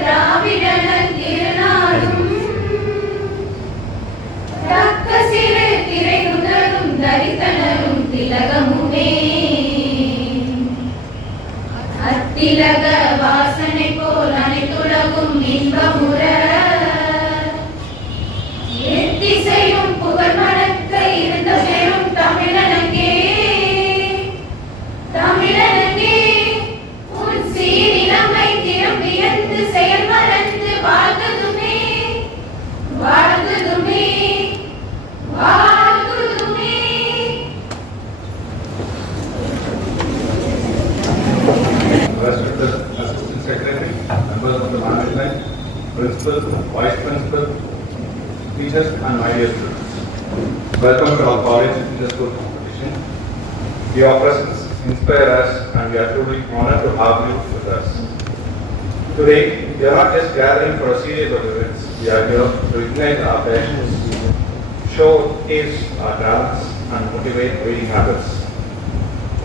திராவிடனன் திருநாளும் தக்க சிறு திரை முதலும் தரித்தனரும் திலகமுமே அத்திலக வாசனை போல் அனைத்துலகும் இன்பமுற எத்திசையும் புகழ் மணக்க இருந்த பெரும் தமிழனங்கே தமிழனங்கே உன் சீரிழமை திறம் வியந்து செயல் மறந்து வாழ்ந்ததுமே வாழ்ந்ததுமே வாழ்ந்ததுமே. Respected Assistant Secretary, members of the management, principal, vice principal, teachers and my dear students. Welcome to our college inter-school competition. Your presence inspire us and we are truly honored to have you with us. Today, we are not just gathering for a series of events. We are here to ignite our passions, showcase our talents and motivate reading habits.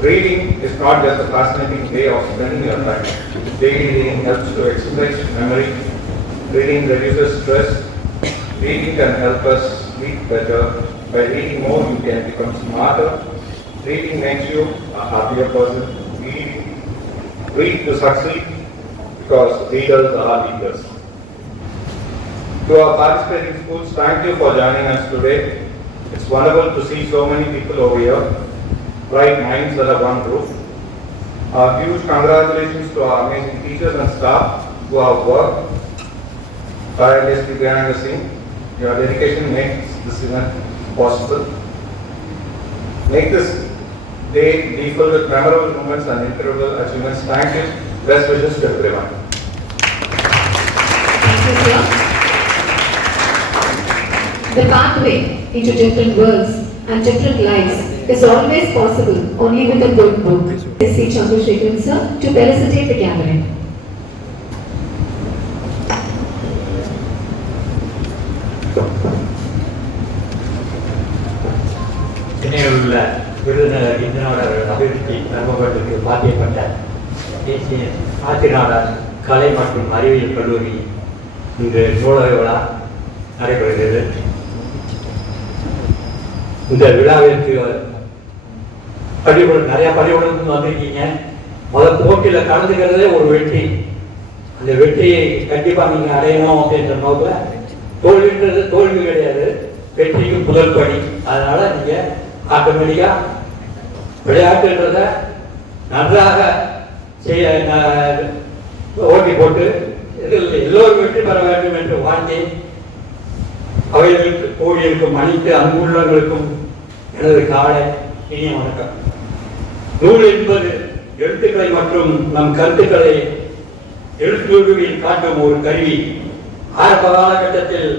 Reading is not just a fascinating way of spending your time. Daily reading helps to exercise memory. Reading reduces stress. Reading can help us sleep better. By reading more, you can become smarter. Reading makes you a happier person. Read to succeed because readers are leaders. To our participating schools, thank you for joining us today. It's wonderful to see so many people over here. Bright minds under one roof. A huge congratulations to our amazing teachers and staff who have worked tirelessly behind the scene. Your dedication makes this event possible. Make this day be filled with memorable moments and incredible achievements. Thank you. Best wishes to everyone. Thank you, sir. The pathway into different worlds and different lives is always possible only with a good book. S.C. Chandrasekharan sir to felicitate the gathering. சென்னையில் விருதுநகர் இந்தியாவோட அபிவிருத்தி நம்பகத்துக்கு பாத்தியப்பட்ட தேசிய ஆசிரியர் கலை மற்றும் அறிவியல் கல்லூரி இன்று நூலக விழா நடைபெறுகிறது. இந்த விழாவிற்கு நிறைய பள்ளிக்கூடம் வந்திருக்கீங்க. முதல் போட்டியில் கலந்துக்கிறதே ஒரு வெற்றி. அந்த வெற்றியை கண்டிப்பாக நீங்கள் அடையணும் அப்படின்ற நோக்கில் தோல்வின்றது தோல்வி கிடையாது, வெற்றிக்கு முதல் படி. அதனால நீங்கள் ஆட்டோமேட்டிக்காக விளையாட்டுன்றத நன்றாக செய்ய ஓட்டி போட்டு எல்லோரும் வெற்றி பெற வேண்டும் என்று வாழ்த்தி அவைகளுக்கு கோழிகளுக்கும் அனைத்து அன்புள்ளங்களுக்கும் எனது காலை இனிய வணக்கம். நூல் என்பது எழுத்துக்களை மற்றும் நம் கருத்துக்களை எழுத்துருவில் காட்டும் ஒரு கருவி. ஆரம்ப காலகட்டத்தில்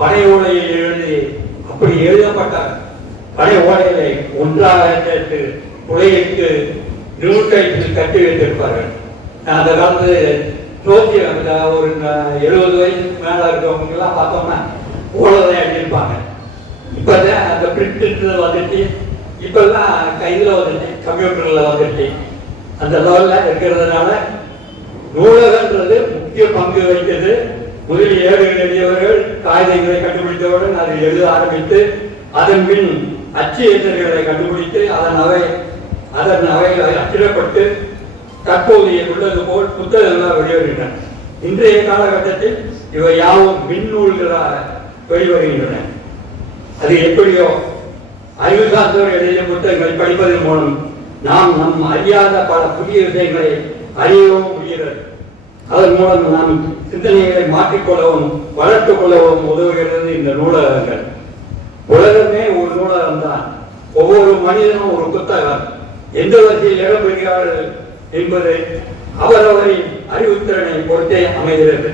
பனை ஓலையில் எழுதி அப்படி எழுதப்பட்ட பனை ஓலைகளை ஒன்றாக சேர்த்து புலையிட்டு நூற்றையில் கட்டி வைத்திருப்பார்கள். அந்த காலத்தில் ஜோசியம் ஒரு 70 வயசுக்கு மேலே இருக்கிறவங்கெல்லாம் பார்த்தோம்னா ஓலைதான் எழுதியிருப்பாங்க. இப்போதான் அந்த பிரிண்ட் வந்துட்டு, இப்பெல்லாம் கையில் வந்துட்டு, கம்ப்யூட்டரில் வந்துட்டு, அந்த லெவலில் இருக்கிறதுனால நூலகன்றது முக்கிய பங்கு வைத்தது. முதலில் எழுதியவர்கள் காகிதங்களை கண்டுபிடித்தவுடன் அதை எழுத ஆரம்பித்து, அதன் பின் அச்சு இயந்திரங்களை கண்டுபிடித்து அதன் அவை அச்சிடப்பட்டு தற்போது உள்ளது போல் புத்தகங்களாக வெளிவருகின்றன. இன்றைய காலகட்டத்தில் இவை யாவும் மின்னூல்களாக வெளிவருகின்றன. அது எப்படியோ அறிவு சார்ந்தவர் எழுதிய புத்தகங்களை படிப்பதன் மூலம் நாம் நம் அறியாத பல புதிய விஷயங்களை அறியவும் முடிகிறது. அதன் மூலம் நாம் சிந்தனைகளை மாற்றிக்கொள்ளவும் வளர்த்துக் கொள்ளவும் உதவுகிறது இந்த நூலகங்கள். உலகமே ஒரு நூலகம் தான். ஒவ்வொரு மனிதனும் ஒரு புத்தகம். எந்த வகையில் இடம் பெறுகிறார்கள் என்பது அவரவரின் அறிவுத்திறனை பொறுத்தே அமைகிறது.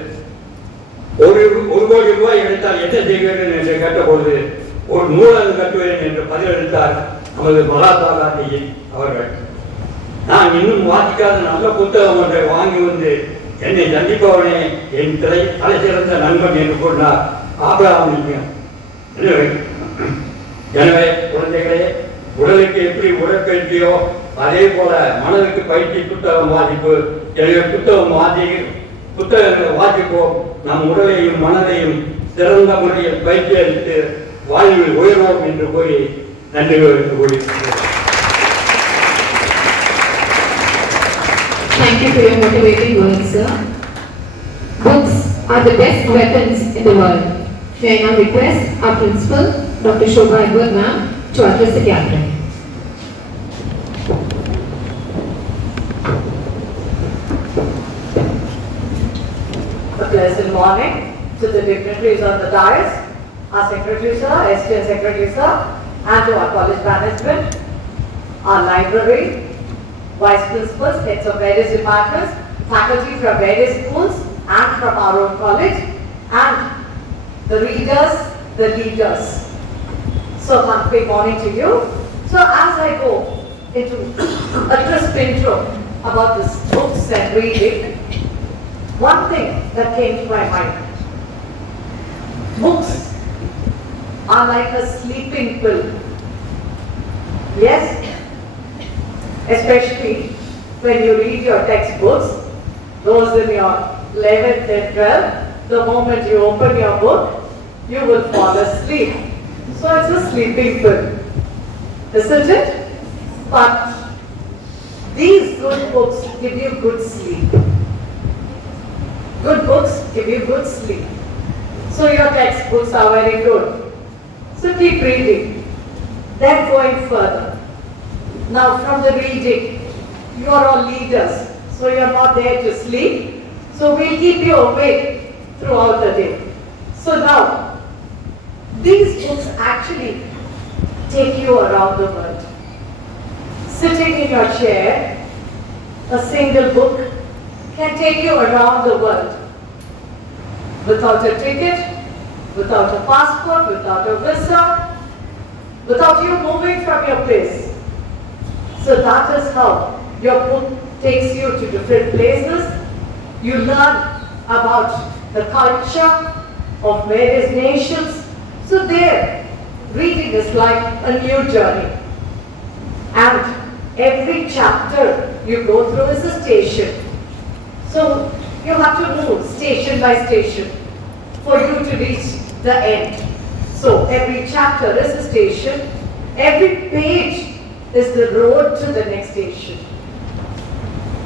ஒரு கோடி ரூபாய் எடுத்தால் என்ன செய்கிறேன் என்று கேட்டபொழுது ஒரு நூலகம் கட்டுவேன் என்று பதிலளித்தார் நமது மகாத்மா காந்தி அவர்கள். நான் இன்னும் வாசிக்காத நல்ல புத்தகம் ஒன்றை வாங்கி வந்து என்னை சந்திப்பவனே என் தலை சிறந்த நண்பன் என்று கூறினார் ஆபிரகாம் லிங்கன். எனவே குழந்தைகளே, உடலுக்கு எப்படி உடற்பயிற்சியோ அதே போல மனதுக்கு பயிற்சி புத்தகம் வாசிப்பு. எனவே புத்தகம் புத்தகங்களை வாசிப்போம். நம் உடலையும் மனதையும் சிறந்த முறையில் பயிற்சி அளித்து வாழ்வில் உயர்வோம் என்று கூறி நன்றி கூறுகிறேன். Thank you for your motivating words, sir. Books are the best weapons in the world. May I now request our principal, Dr. Shobha Edward ma'am, to address the gathering. A pleasant morning to the dignitaries on the dais, our secretary sir, STN secretary sir, and to our college management, our library, vice principals, heads of various departments, faculty from various schools and from our own college, and the readers, the leaders. So, good morning to you. So, as I go into a crisp intro about this books and reading, one thing that came to my mind. Books are like a sleeping pill. Yes? Especially when you read your textbooks, those in your 11th and 12th, the moment you open your book, you will fall asleep. So it's a sleeping pill, isn't it? But these good books give you good sleep. Good books give you good sleep. So your textbooks are very good. So keep reading. Then going further. Now from the reading, you are all leaders. So you are not there to sleep. So we'll keep you awake throughout the day. So now, these books actually take you around the world. Sitting in your chair, a single book can take you around the world. Without a ticket, without a passport, without a visa, without you moving from your place. So that is how your book takes you to different places. You learn about the culture of various nations. So there, reading is like a new journey. And every chapter you go through is a station. So you have to move station by station for you to reach the end. So every chapter is a station. Every page is the road to the next station.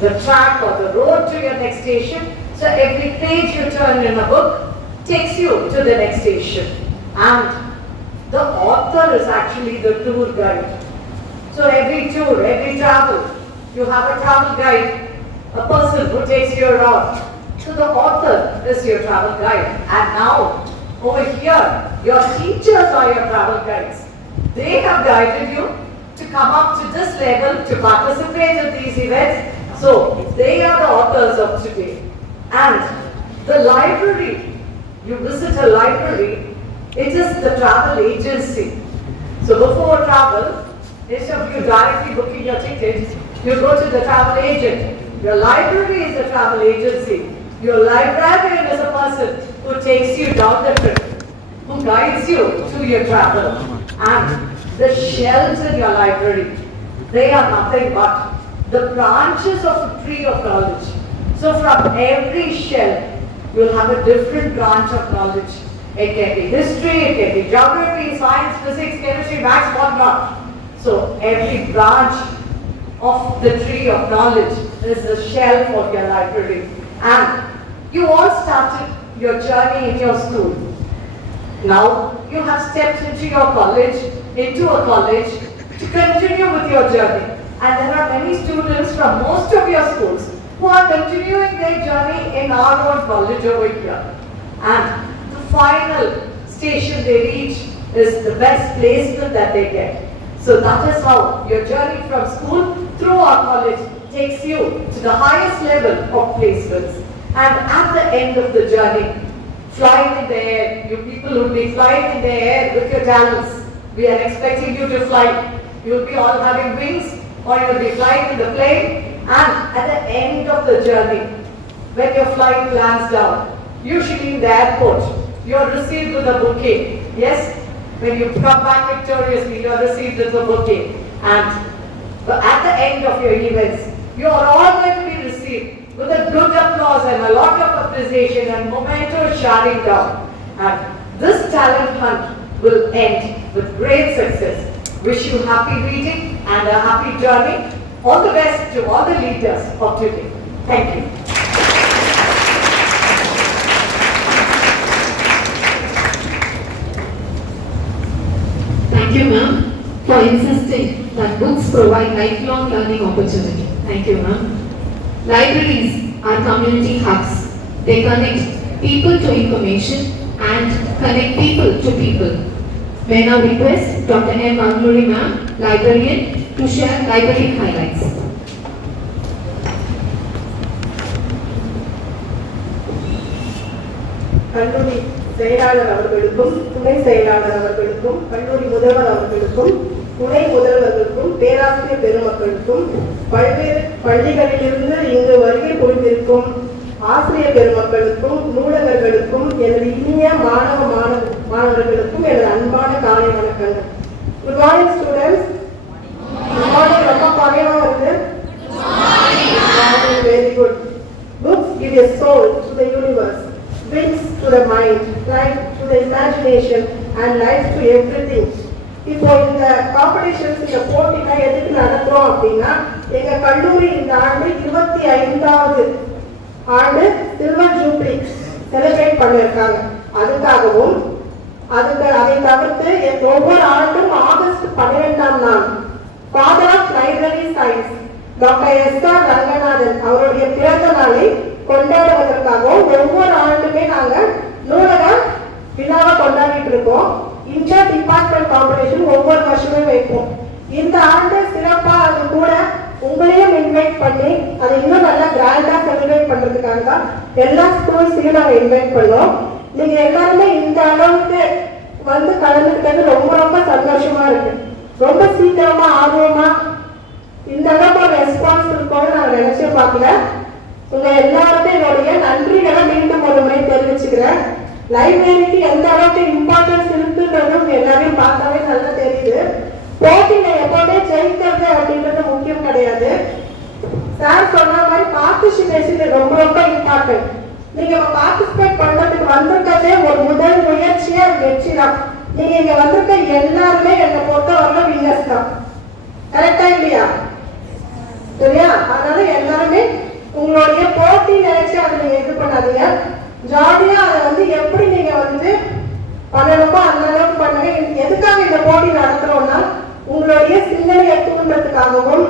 The track or the road to your next station. So every page you turn in a book takes you to the next station. And the author is actually the tour guide. So every tour, every travel, you have a travel guide, a person who takes you around. So the author is your travel guide. And now, over here, your teachers are your travel guides. They have guided you to come up to this level, to participate in these events. So they are the authors of today. And the library, you visit a library, it is the travel agency. So before travel, instead of you directly booking your ticket, you go to the travel agent. Your library is the travel agency. Your librarian is a person who takes you down the trip, who guides you through your travel. And the shelves in your library, they are nothing but the branches of a tree of knowledge. So from every shelf, you will have a different branch of knowledge. It can be history, it can be geography, science, physics, chemistry, maths, whatnot. So every branch of the tree of knowledge is the shelf of your library. And you all started your journey in your school. Now you have stepped into a college to continue with your journey. And there are many students from most of your schools who are continuing their journey in our own college over here. And the final station they reach is the best placement that they get. So that is how your journey from school through our college takes you to the highest level of placements. And at the end of the journey, flying in the air, you people will be flying in the air with your talents. We are expecting you to fly. You will be all having wings, or you will be flying in the plane. And at the end of the journey, when your flight lands down, usually in the airport, you are received with a bouquet. Yes? When you come back victoriously, you are received with a bouquet. And at the end of your events, you are all going to be received with a good applause and a lot of appreciation and memento shouting down. And this talent hunt will end with great success. Wish you happy reading and a happy journey. All the best to all the leaders of today. Thank you. Thank you, ma'am, for insisting that books provide lifelong learning opportunity. Thank you, ma'am. Libraries are community hubs. They connect people to information and connect people to people. May I now request Dr. M. Angluri, ma'am, librarian, to share library highlights. கல்லூரி செயலாளர் அவர்களுக்கும் துணை செயலாளர் அவர்களுக்கும் கல்லூரி முதல்வர் அவர்களுக்கும் துணை முதல்வர்களுக்கும் பேராசிரியர் பெருமக்களுக்கும் பல்வேறு பள்ளிகளிலிருந்து இங்கு வருகை புரிந்திருக்கும் ஆசிரியர் பெருமக்களுக்கும் நூலகர்களுக்கும் எனது இனிய மாணவர்களுக்கும் எனது அன்பான காலை வணக்கங்கள். Good morning students. Good morning. ரொம்ப குறைவா வருது. Very good. Books give a soul to the universe, wings to the mind, life to the imagination and life to everything. இப்போ இந்த காம்படிஷன்ஸ் இந்த போட்டிலாம் எதுக்கு நடத்துறோம் அப்படின்னா எங்க கல்லூரி இந்த ஆண்டு 25வது ஆண்டு சில்வர் ஜூப்ளி செலிப்ரேட் பண்ணியிருக்காங்க. அதுக்காகவும் அதை தவிர்த்து ஒவ்வொரு ஆண்டும் ஆகஸ்ட் 12ஆம் நாள் father of library science doctor SR. Ranganathan அவருடைய பிறந்த நாளை கொண்டாடுவதற்காகவும் ஒவ்வொரு ஆண்டுமே நாங்கள் நூலக விழாவை கொண்டாடிட்டு இருக்கோம். இந்த டிபார்ட்மெண்ட் காம்படிஷன் ஒவ்வொரு வருஷமும் வைப்போம். இந்த ஆண்டு சிறப்பா அது கூட உங்களையும் இன்வைட் பண்ணி அதை இன்னும் நல்லா கிராண்டா செலிப்ரேட் பண்றதுக்காக தான் எல்லா ஸ்கூல்ஸையும் நாங்கள் இன்வைட் பண்ணோம். நீங்க எல்லாருமே இந்த அளவுக்கு வந்து கலந்துக்கிட்டது ரொம்ப ரொம்ப சந்தோஷமா இருக்கு. ரொம்ப சீக்கிரமா ஆர்வமா இந்த அளவுக்கு ஒரு ரெஸ்பான்ஸ் இருக்கும்னு நான் நினைச்சே பார்க்கல. உங்க எல்லாருமே என்னுடைய நன்றிகளை மீண்டும் ஒரு முறை தெரிவிச்சுக்கிறேன். லைப்ரரிக்கு எந்த அளவுக்கு இம்பார்ட்டன்ஸ் இருக்குன்றதும் எல்லாரையும் பார்த்தாவே நல்லா தெரியுது. போட்டியில எப்பவுமே ஜெயிக்கிறது அப்படின்றது முக்கியம் கிடையாது. சார் சொன்ன மாதிரி பார்ட்டிசிபேஷன் ரொம்ப ரொம்ப இம்பார்ட்டன்ட். நீங்க பார்ட்டிசிபேட் பண்றதுக்கு வந்திருக்கதே ஒரு முதல் முயற்சியே வெற்றி தான். நீங்க இங்க வந்திருக்க எல்லாருமே என்னை பொறுத்தவரை வின்னர்ஸ் தான். கரெக்டா இல்லையா? சரியா? அதனால எல்லாருமே உங்களுடைய போட்டி நினைச்சு அதை நீங்க இது பண்ணாதீங்க. ஜாலியா அதை வந்து எப்படி நீங்க வந்து பண்ணணுமோ அந்த அளவுக்கு பண்ணுங்க. எதுக்காக இந்த போட்டி நடத்துறோம்னா உங்களுடைய சிந்தனையை தூண்டுறதுக்காகவும்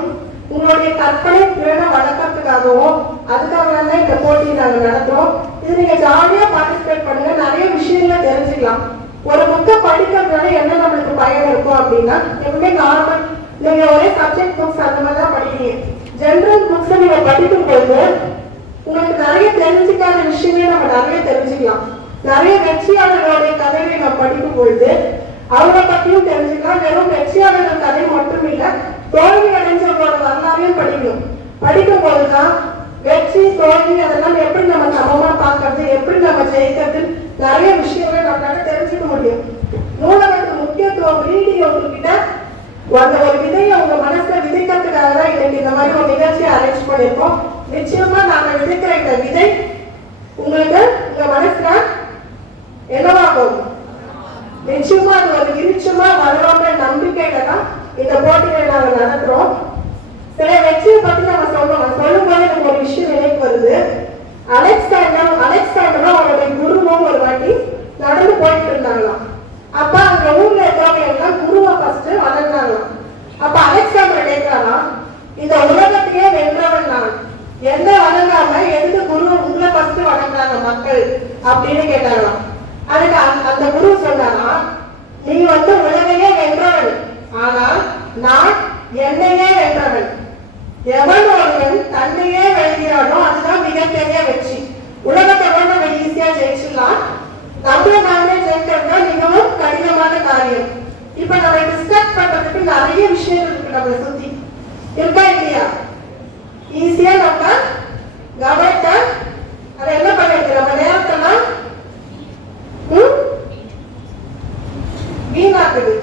உங்களுடைய கற்பனை திறனை வளர்க்கறதுக்காகவும் அதுக்காக தான் இந்த போட்டி நாங்கள் நடத்துறோம். இது நீங்க ஜாலியா பார்ட்டிசிபேட் பண்ணுங்க. நிறைய விஷயங்களை தெரிஞ்சுக்கலாம். ஒரு புக்கை படிக்கிறதுனால என்ன நம்மளுக்கு பயன் இருக்கும் அப்படின்னா எப்பவுமே நார்மல் நீங்க ஒரே சப்ஜெக்ட் புக்ஸ் அந்த மாதிரி தான் படிக்கிறீங்க. ஜென்ரல் புக்ஸ் நீங்க படிக்கும் போது உங்களுக்கு நிறைய தெரிஞ்சுக்காத விஷயங்களே நம்ம நிறைய தெரிஞ்சுக்கலாம். நிறைய வெற்றியாளர்களுடைய கதைகளை நம்ம படிக்கும் பொழுது அவரை பற்றியும் தெரிஞ்சுக்கலாம். வெறும் வெற்றியாளர்கள் கதை மட்டும் இல்லை, தோல்வி அடைஞ்சவங்களோட வரலாறையும் படிக்கணும். படிக்கும் போதுதான் வெற்றி தோல்வி அதெல்லாம் எப்படி நம்ம சமமா பார்க்கறது, எப்படி நம்ம ஜெயிக்கிறது நிறைய விஷயங்களை நம்மளால தெரிஞ்சுக்க முடியும். நூலகத்துக்கு முக்கியத்துவம் ரீடிங் உங்ககிட்ட அந்த ஒரு விதையை உங்க மனசுல விதைக்கிறதுக்காக தான் இன்னைக்கு இந்த மாதிரி ஒரு நிகழ்ச்சியை அரேஞ்ச் பண்ணியிருக்கோம். நிச்சயமா நாங்க விதைக்கிற இந்த விதை உங்களுக்கு உங்க மனசுல என்னவாகும்? நிச்சயமா அது ஒரு விருட்சமா வளரோன்ற நம்பிக்கையில தான் இந்த போட்டிகளை நாங்க நடத்துறோம். சில வெற்றியை பத்தி நம்ம சொல்லும் போது எனக்கு ஒரு விஷயம் நினைவு வருது. அலெக்சாண்டரும் அவருடைய குருவும் ஒரு வாட்டி நடந்து போயிட்டு இருந்தாங்களாம். அப்ப அந்த ஊர்ல இருக்கிறவங்க எல்லாம் குருவை ஃபர்ஸ்ட் வணங்கினாங்களாம். அப்ப அலெக்சாண்டர் கேட்கிறாராம், இந்த உலகத்தையே வென்றவன் நான், என்ன வணங்காம எதுக்கு குரு உங்களை ஃபர்ஸ்ட் வணங்குறாங்க மக்கள் அப்படின்னு கேட்டாங்களாம். அதுக்கு அந்த குரு சொன்னாரா, நீ வந்து உலகையே வென்றவன், ஆனால் நான் என்னையே வென்றவன். எவன் ஒருவன் தன்னையே வெல்கிறானோ அதுதான் மிகப்பெரிய வெற்றி. உலகத்தை நம்ம ஈஸியா ஜெயிச்சிடலாம், நம்மள நாமளே ஜெயிக்கிறதுனா மிகவும் கடினமான காரியம். இப்ப நம்ம டிஸ்கஸ் பண்றதுக்கு நிறைய விஷயங்கள் இருக்கு நம்மளை சுத்தி, இருக்கா இல்லையா? ஈஸியா நம்ம கவனத்தை அதை என்ன பண்ணிருக்கு, நம்ம நேரத்தெல்லாம் வீணாக்குது.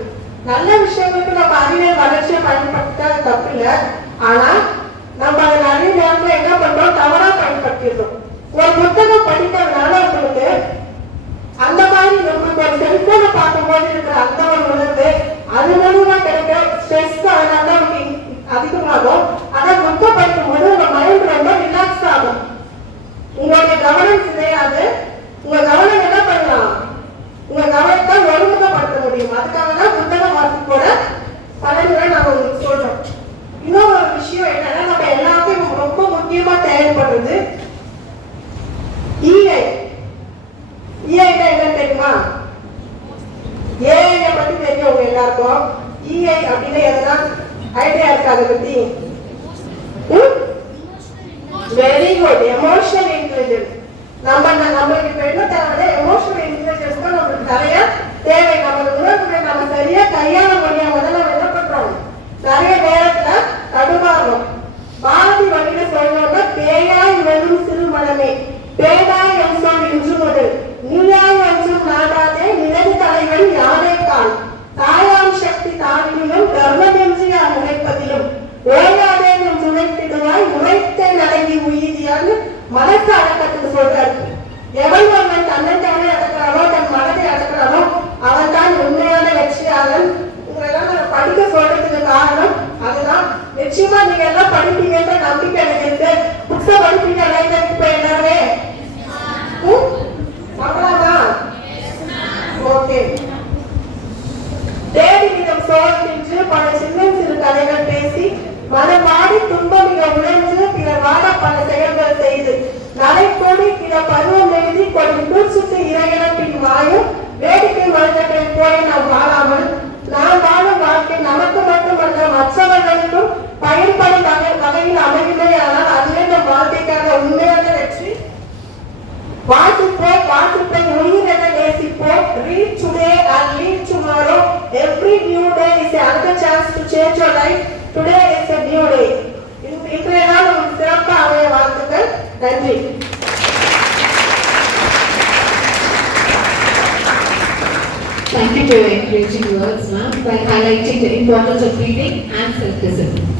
நல்ல விஷயங்களுக்கு நம்ம அறிவியல் வளர்ச்சியை பயன்படுத்த தப்பு இல்லை, ஆனா நம்ம அதை நிறைய நேரத்துல என்ன பண்றோம், தவறா பயன்படுத்துறோம். எல்லாருக்கும். EI அப்படின்னு எதனா ஐடியா இருக்கா அதை பத்தி? Very good, emotional intelligence. நம்மளுக்கு இப்ப என்ன தேவை? எமோஷனல் இன்டெலிஜென்ஸ் தான் நம்மளுக்கு நிறைய தேவை. நம்ம உணர்வுகளை நம்ம சரியா கையாள முடியாம தான் நம்ம என்ன பண்றோம்? நிறைய நேரத்துல தடுமாறோம். பாரதி வழியில சொல்லணும்னா, பேயாய் வெறும் சிறு மனமே, பேதாய் என்றும் இன்று முதல், நீயாய் என்றும் நாடாதே, நினைவு தலைவன் யாரே கால், தாயாம் சக்தி தாவிலும் கர்மமின்றி உழைப்பதிலும், ஓயாதே என்று உழைத்திடுவாய், உழைத்தேன் அடங்கி உயிரியான்னு மனசு அடக்கத்துக்கு சொல்றாரு. எவன் ஒருவன் தன்னை தானே அடக்கிறானோ, தன் மனதை அடக்கிறானோ, அவன் தான் உண்மையான வெற்றியாளன். உங்களெல்லாம் நான் படிக்க சொல்றதுக்கு காரணம் அதுதான். நிச்சயமா நீங்க எல்லாம் படிப்பீங்கன்ற நம்பிக்கை எனக்கு இருக்கு. புக்ஸ படிப்பீங்க இப்ப எல்லாருமே அவ்வளவுதா? ஓகே. தேடியிடம் சோழத்தின்று பல சின்ன சிறு கதைகள் பேசி மனமாடி துன்பம் மிக உழைந்து பிறர் வாட பல செயல்கள் செய்து நடைபோடி பிற பருவம் எழுதி கொண்டு சுட்டு இறையன பின் மாயும் வேடிக்கை வழக்கத்தை போல நாம் வாழாமல் நாம் வாழும் வாழ்க்கை நமக்கு மட்டுமல்ல மற்றவர்களுக்கும் பயன்படும் வகையில் அமையுமே. ஆனால் அதுவே நம் வாழ்க்கைக்கான உண்மையான வெற்றி. வாசிப்போம் உயிர் என நேசிப்போம். Read today and live tomorrow. Every new day is another chance to change your life. Today is a new day. இன்றைய நாள் உங்களுக்கு சிறப்பாக அமைய வாழ்த்துக்கள். நன்றி. Thank you for your encouraging words, ma'am, by highlighting the importance of reading and self-discipline.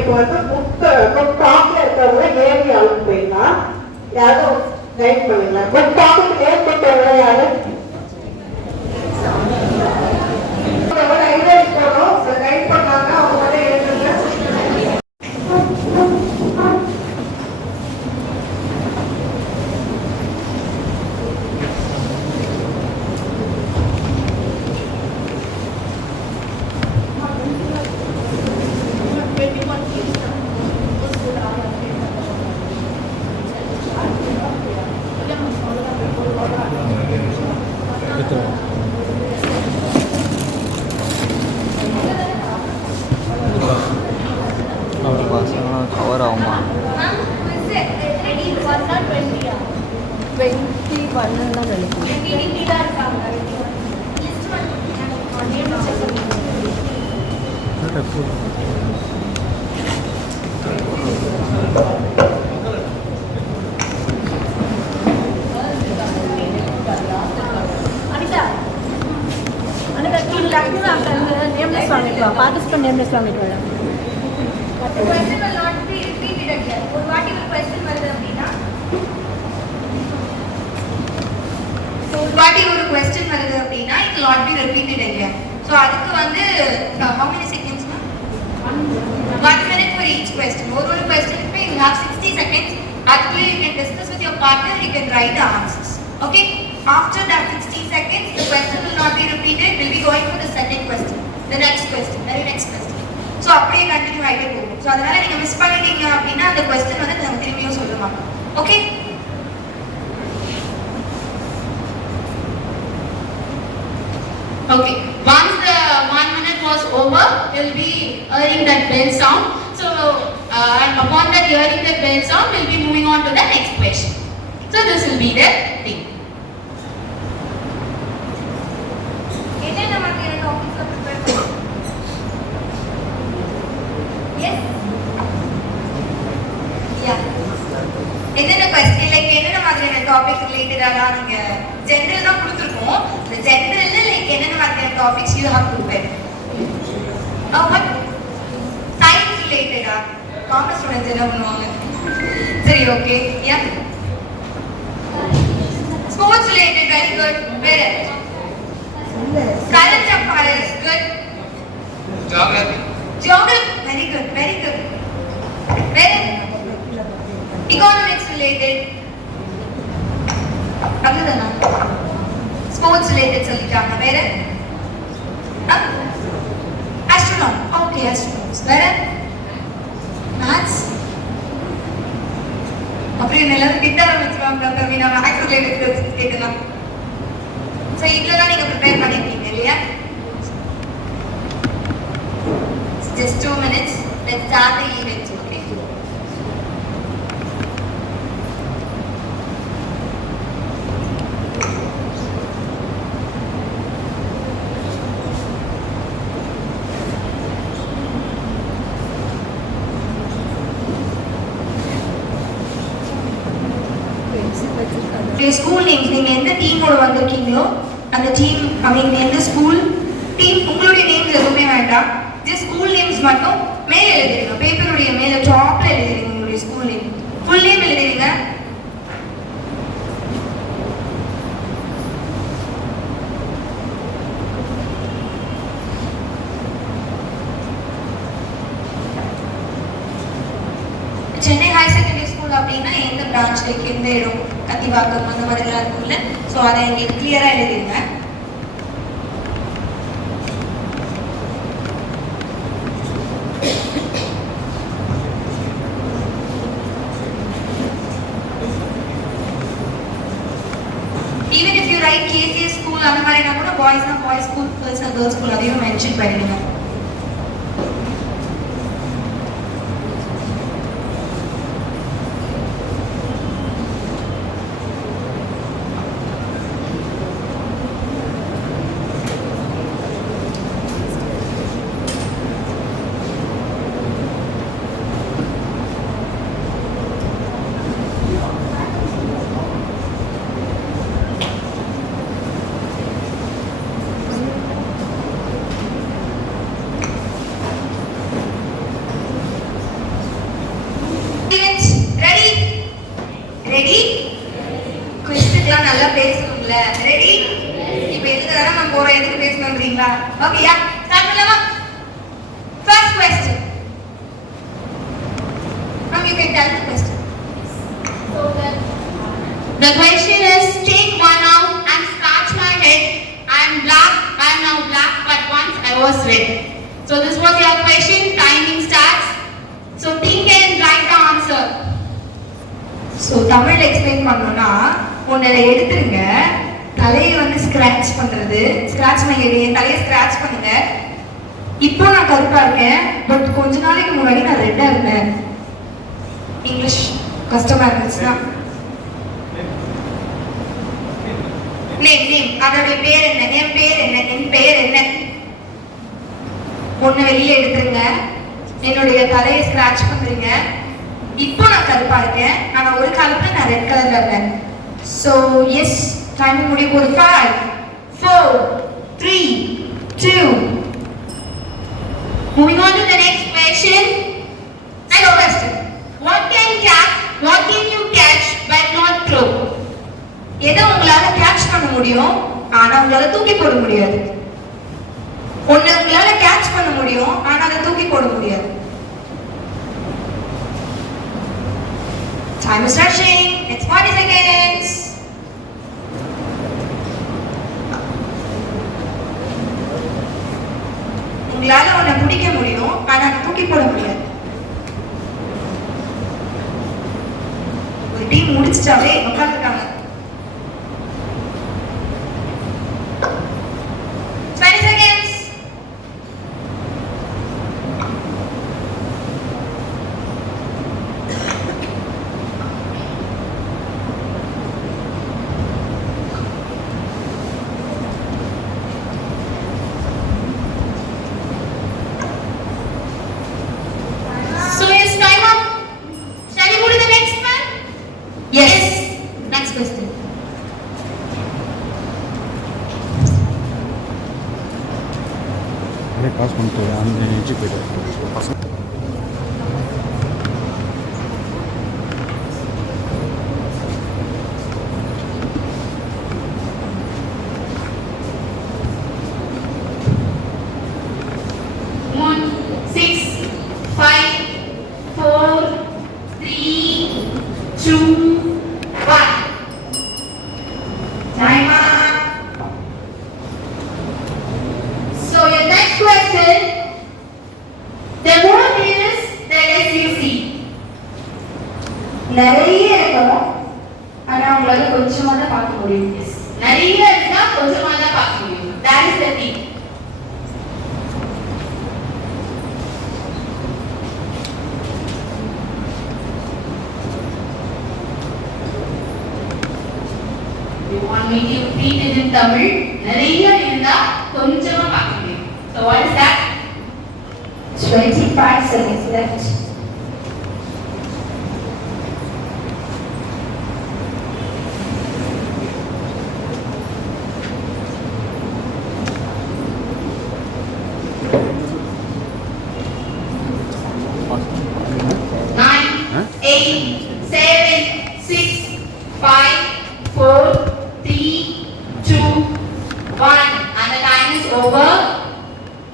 இப்போ வந்து புக் டாப்ல இருக்கிறவங்க ஏறி ஆளுக்கு போயிடலாம். யாரும் கைட் பண்ணிடலாம். புக் டாப்புக்கு ஏற்பட்டவங்க யாரு? ஐடியாஸ் போனோம் கைட் பண்ணாங்க, அவங்க வந்து எழுதுங்க. கவர் ஆகுமா? 21 தான் நினைக்கிறேன். பார்ட்டிசிபென்ட் நேம்லெஸ் வாங்கிட்டு வரேன். The question will not be repeated again. ஒரு வாட்டி ஒரு question வருது அப்படின்னா ஒரு வாட்டி ஒரு question வருது அப்படின்னா it will not be repeated again. So அதுக்கு வந்து how many seconds? 1 minute for each question. ஒரு questionக்கு you have 60 seconds. Actually you can discuss with your partner, you can write the answers. Okay? After that 60 seconds, the question will not be repeated. We'll be going for the second question, the next question, very next question. So அப்படியே கண்டினியூ ஆகிட்டே போகும். ஸோ அதனால நீங்கள் மிஸ் பண்ணிட்டீங்க அப்படின்னா அந்த கொஸ்டின் வந்து நம்ம திரும்பியும் சொல்லுவாங்க. Okay, okay. Once the 1 minute was over, we'll be hearing that bell sound. So and upon that hearing the bell sound, we'll be moving on to the next question. So this will be the thing. என்னென்ன மாதிரியான topics prepare பண்ணுங்க? எஸ், யா, என்னென்ன question like என்னென்ன மாதிரியான டாபிக் ரிலேட்டடாக நீங்க ஜெனரல் தான் கொடுத்துருக்கோம். இந்த ஜெனரல்ல லைக் என்னென்ன மாதிரியான topics you have prepare? But science ரிலேட்டடா காமர்ஸ் ஸ்டூடெண்ட்ஸ் என்ன பண்ணுவாங்க? சரி, ஓகே. யா, ஸ்போர்ட்ஸ் ரிலேட்டட், வெரி குட். வேற current affairs, good. Geography, very good, very good. Where economics related, adudana sports related solliட்டாங்க. வேற astronaut, okay, astronauts. வேற maths, அப்படி என்ன எல்லாரும் திட்ட ஆரம்பிச்சிருவாங்க தம்பி, நான் மேக்ஸ் ரிலேட்டட் கேட்கலாம். ஸோ இதில் தான் நீங்கள் ப்ரிப்பேர் பண்ணியிருக்கீங்க இல்லையா? Just 2 minutes. Let's start the event. Okay. School names, நீங்க எந்த டீமோட வந்திருக்கீங்களோ அந்த டீம், எந்த ஸ்கூல் டீம், உங்களுடைய நேம்ஸ் எதுவுமே வேண்டாம். ஜஸ்ட் ஸ்கூல் நேம்ஸ் மட்டும் மேல எழுதிடுங்க. பேப்பருடைய மேல டாப்ல எழுதிடுங்க உங்களுடைய ஸ்கூல் நேம். ஃபுல் நேம் எழுதிடுங்க. சென்னை ஹையர் செகண்டரி ஸ்கூல் அப்படின்னா எந்த பிரான்ச் லைக் எந்த இடம், கத்திவாக்கம் அந்த மாதிரிலாம் இருக்கும்ல. ஸோ அதை எங்களுக்கு கிளியரா எழுதிடுங்க. Even if you write KCS school அந்த மாதிரினா கூட boys na boys school, girls na girls school அதையும் மென்ஷன் பண்ணிடுங்க. ரெடி? குவிஸ்க்குலாம் நல்லா பேசணும்ல. ரெடி? இப்போ எதுக்கு வர நம்ம போறோம், எதுக்கு பேசணும்ன்றீங்களா? ஓகேயா, ஸ்டார்ட் பண்ணலாமா? First question. Now you can tell the question. The question is, take one out and scratch my head. I am black, I am now black, but once I was red. So this was your question. Timing starts. So think and write the answer. So Tamil எக்ஸ்பிளைன் பண்ணோம்னா, ஒன்றை எடுத்துருங்க, தலையை வந்து ஸ்க்ராட்ச் பண்ணுறது, ஸ்க்ராட்ச் பண்ணி என் தலையை ஸ்க்ராட்ச் பண்ணுங்க. இப்போ நான் கருப்பாக இருக்கேன், பட் கொஞ்ச நாளைக்கு முன்னாடி நான் ரெட்டாக இருந்தேன். இங்கிலீஷ் கஷ்டமாக இருந்துச்சுன்னா நேம், அதோடைய பேர் என்ன, என் பேர் என்ன, என் பெயர் என்ன. ஒன்று வெளியே எடுத்துருங்க, என்னுடைய தலையை ஸ்க்ராட்ச் பண்ணுறீங்க. இப்போ நான் கருப்பா இருக்கேன், ஆனா ஒரு காலத்துல நான் ரெட் கலர்ல இருக்கேன். சோ எஸ், டைம் முடிய போகுது. 5 4 3 2. Moving on to the next question. Next question. What can you catch but not throw? எதை உங்களால கேட்ச் பண்ண முடியும், ஆனா உங்களால தூக்கி போட முடியாது. ஒண்ணு உங்களால கேட்ச் பண்ண முடியும், ஆனா அதை தூக்கி போட முடியாது. Time is rushing. It's 40 seconds. உங்களால உன்னை பிடிக்க முடியும், ஆனா தூக்கி போட முடியாது. ஒரு டீம் முடிச்சிட்டாவே உட்காந்துருக்காங்க. 20 seconds. பாஸ் பண்ணிட்டு அந்த எஜ்ஜு போய்ட்டு பசங்க நிறைய இருக்கணும், நம்மளால கொஞ்சமா தான் பார்க்க முடியும். எஸ், நிறைய இருந்தா கொஞ்சமா தான் பார்க்க முடியும். that is the thing. You want me to repeat it in Tamil? நிறைய இருந்தா கொஞ்சமா பார்க்க முடியும். So what is that? 25 seconds left. Nine, 8, 7, 6, 5, 4, 3, 2, 1. And the time is over.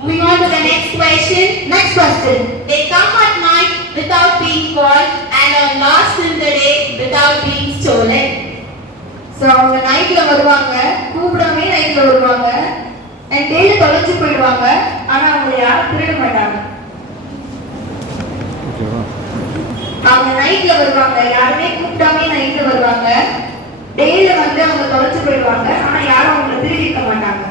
Moving on to the next question. Next question. They come at night without being called and are lost in the day without being stolen. So அவங்க நைட்ல வருவாங்க, கூப்பிடாமே நைட்ல வருவாங்க, and டேல தொலைஞ்சு போயிடுவாங்க. ஆனா அவங்க யாரும் திருட மாட்டாங்க. ஓகேவா? அவங்க நைட்ல வருவாங்க, யாருமே கூப்பிடாமே நைட்ல வருவாங்க, டேல வந்து அவங்க தொலைஞ்சு போயிடுவாங்க. ஆனா யாரும் அவங்களை திருடிக்க மாட்டாங்க.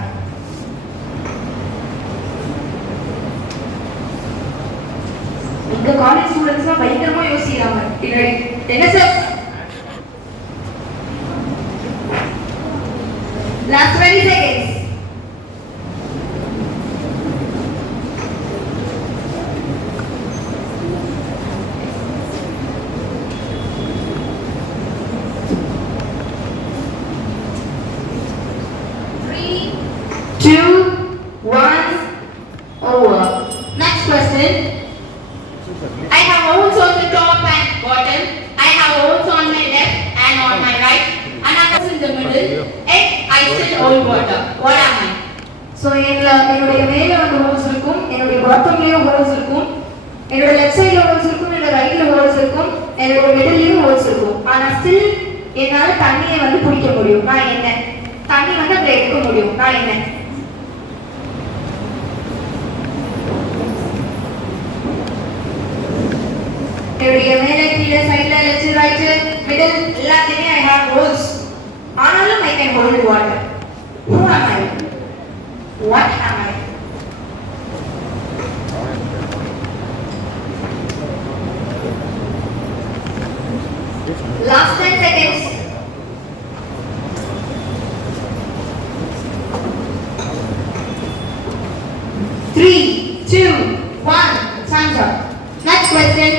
இந்த காலேஜ் ஸ்டூடெண்ட்ஸ்லாம் பயங்கரமா யோசிக்கிறாங்க. பின்னாடி என்ன sir? Last 20 seconds. Three, 2, 1, over. Next question. I have holes on the top and bottom. I have holes on my left and on my right. And I was in the middle. Yet I still hold water. What am I? So என்னுடைய மேல வந்து ஹோல்ஸ் இருக்கும், என்னுடைய பாட்டம்லயும் ஹோல்ஸ் இருக்கும், என்னோட லெஃப்ட் சைடுல ஹோல்ஸ் இருக்கும், என்னோட ரைட்ல ஹோல்ஸ் இருக்கும், என்னோட மிடில்லயும் ஹோல்ஸ் இருக்கும். ஆனா ஸ்டில் என்னால தண்ணியை வந்து பிடிக்க முடியும். நான் என்ன? தண்ணி வந்து அதுல எடுக்க முடியும். நான் என்ன? என்னுடைய மேல கீழே சைடுல லெஃப்ட் ரைட் மிடில் எல்லாத்துலயும் I have holes. ஆனாலும் I can hold water. Who am I? What am I? Last 10 seconds. Three, two, one. Time's up. Next question.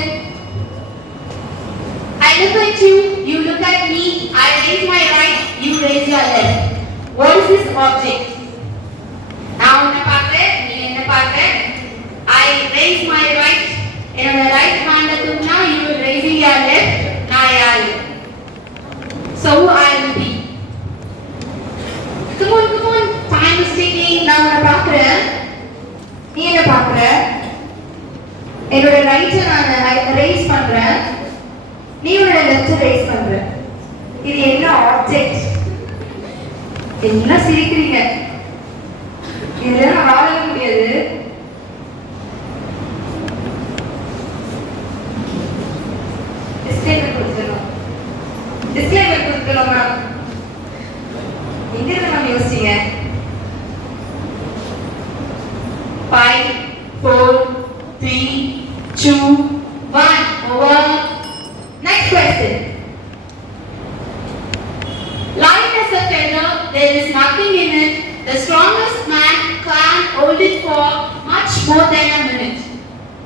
I look at you, you look at me, I raise my right, you raise your left. What is this object? நான் உன்னை பார்க்கிறேன், நீ என்ன பார்க்கிற? I raise my right, என்னோட ரைட் ஹேண்ட தூக்கினா you will raising your left, நான் யாரு? So I will be. Come on, time is ticking. நான் உன்னை பார்க்கிறேன், நீ என்ன பார்க்கிற? என்னோட ரைட்டை நான் raise பண்றேன், நீ உன்னோட லெஃப்ட் ரைஸ் பண்ற. இது என்ன ஆப்ஜெக்ட்? என்ன சிரிக்கிறீங்க? இதுல நான் வாழவே முடியாது. டிஸ்க்ளைமர் கொடுத்துடணும். மேம். எங்க இருந்து மேம் யோசிச்சீங்க? 5, 4, 3, 2, 1. Over. Next question. Light as a feather, there is nothing in it. The strongest man can't hold it for much more than a minute.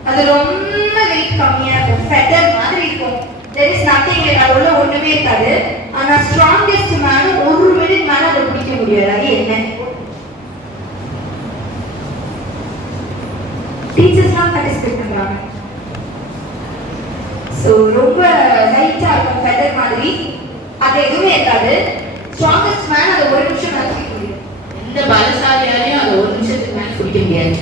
அது ரொம்ப வெயிட் கம்மியா இருக்கும், ஃபெதர் மாதிரி இருக்கும். There is nothing in it. அது உள்ள ஒண்ணுமே இருக்காது. ஆனா strongest man ஒரு மினிட் மேல அதை பிடிக்க முடியாது. அது என்ன? டீச்சர்ஸ்லாம் பார்ட்டிசிபேட் பண்றாங்க. So ரொம்ப லைட்டா இருக்கும், ஃபெதர் மாதிரி. அது எதுவுமே இருக்காது. ஸ்ட்ராங்கஸ்ட் மேன் அதை ஒரு நிமிஷம் மேல பிடிக்க முடியும். எந்த பலசாலியாலையும் அதை ஒரு நிமிஷத்துக்கு மேல பிடிக்க முடியாது.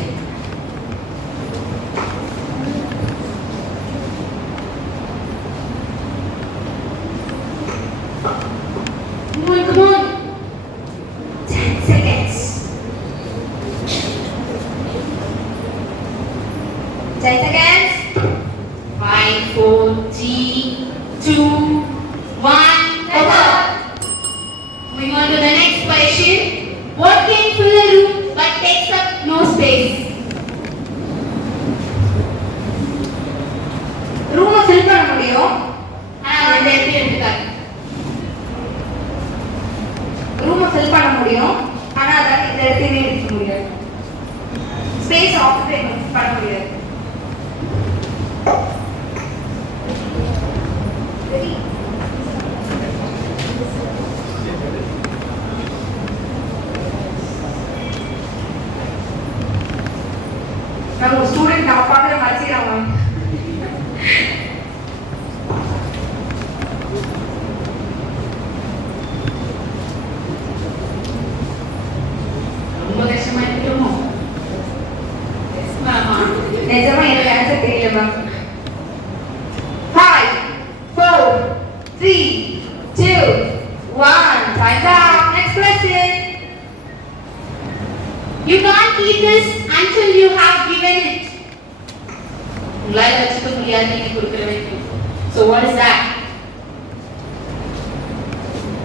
Come on. 10 seconds. 10 seconds. 5, 4, 3, 2, 1. Over. 3, 2, 1. Time's up. Next question. You can't eat this until you have given it. உங்களால வச்சுக்க முடியாது நீங்க கொடுக்கிற வரைக்கும். So what is that?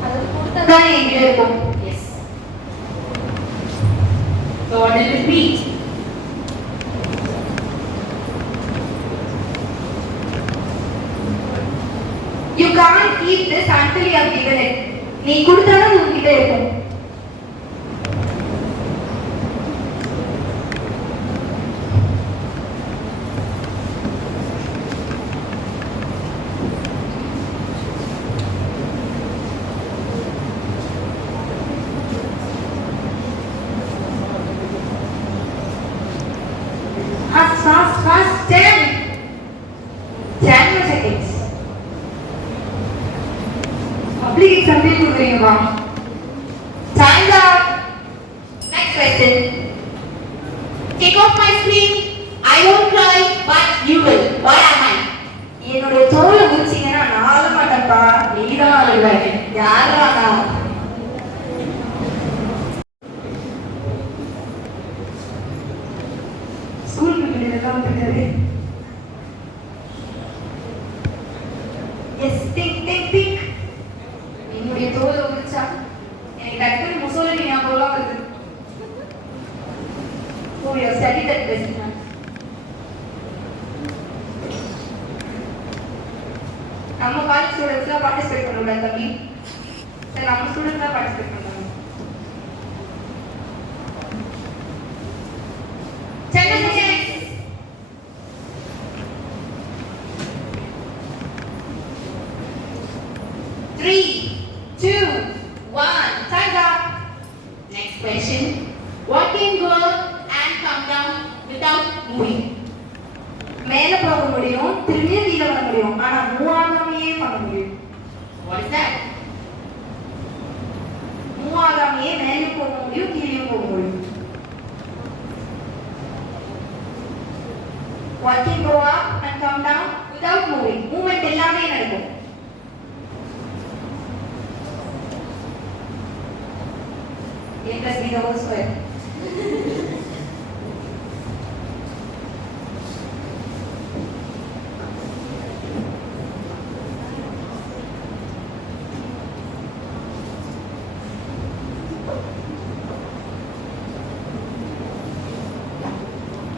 அது கொடுத்ததான் என்கிட்ட இருக்கும். Yes. So what will it be? You can't eat this until you have given it. நீ கொடுத்தாதான் உன்கிட்ட இருக்கும். Fast, 10 more seconds. Public exam கொடுக்குறீங்கம்மா. Time's up. Next question. Take off my screen. I won't cry, but you will. What am I? என்னோட தோலை முடிச்சீங்கன்னா நான் ஆள மாட்டேன்ப்பா. நீதான் ஆளுவ. யாரா நான்? ஸ்கூல் பிள்ளைகளெல்லாம் வந்துருக்காரு. Yes, think. என்னுடைய தோலை உரிச்சா எனக்கு டக்குனு முசோலினி ஞாபகம் வருது. Oh, you have studied that question. நம்ம காலேஜ் ஸ்டூடெண்ட்ஸ்லாம் பார்ட்டிசிபேட் பண்ணுவோம் தம்பி. சரி நம்ம ஸ்டூடெண்ட்ஸ் தான் பார்ட்டிசிபேட் பண்ணுவாங்க. 10 seconds. Three, 2, 1. Time's up. Next question. What can go and come down without moving? மேல போக முடியும், திரும்பி கீழே வர முடியும், ஆனா மூவ் ஆகாமையே பண்ண முடியும். What is that? மூவ் ஆகாமையே மேலே போக முடியும், கீழே போக முடியும். What can go up and come down without moving? Movement எல்லாமே நடக்கும். A plus B the whole square.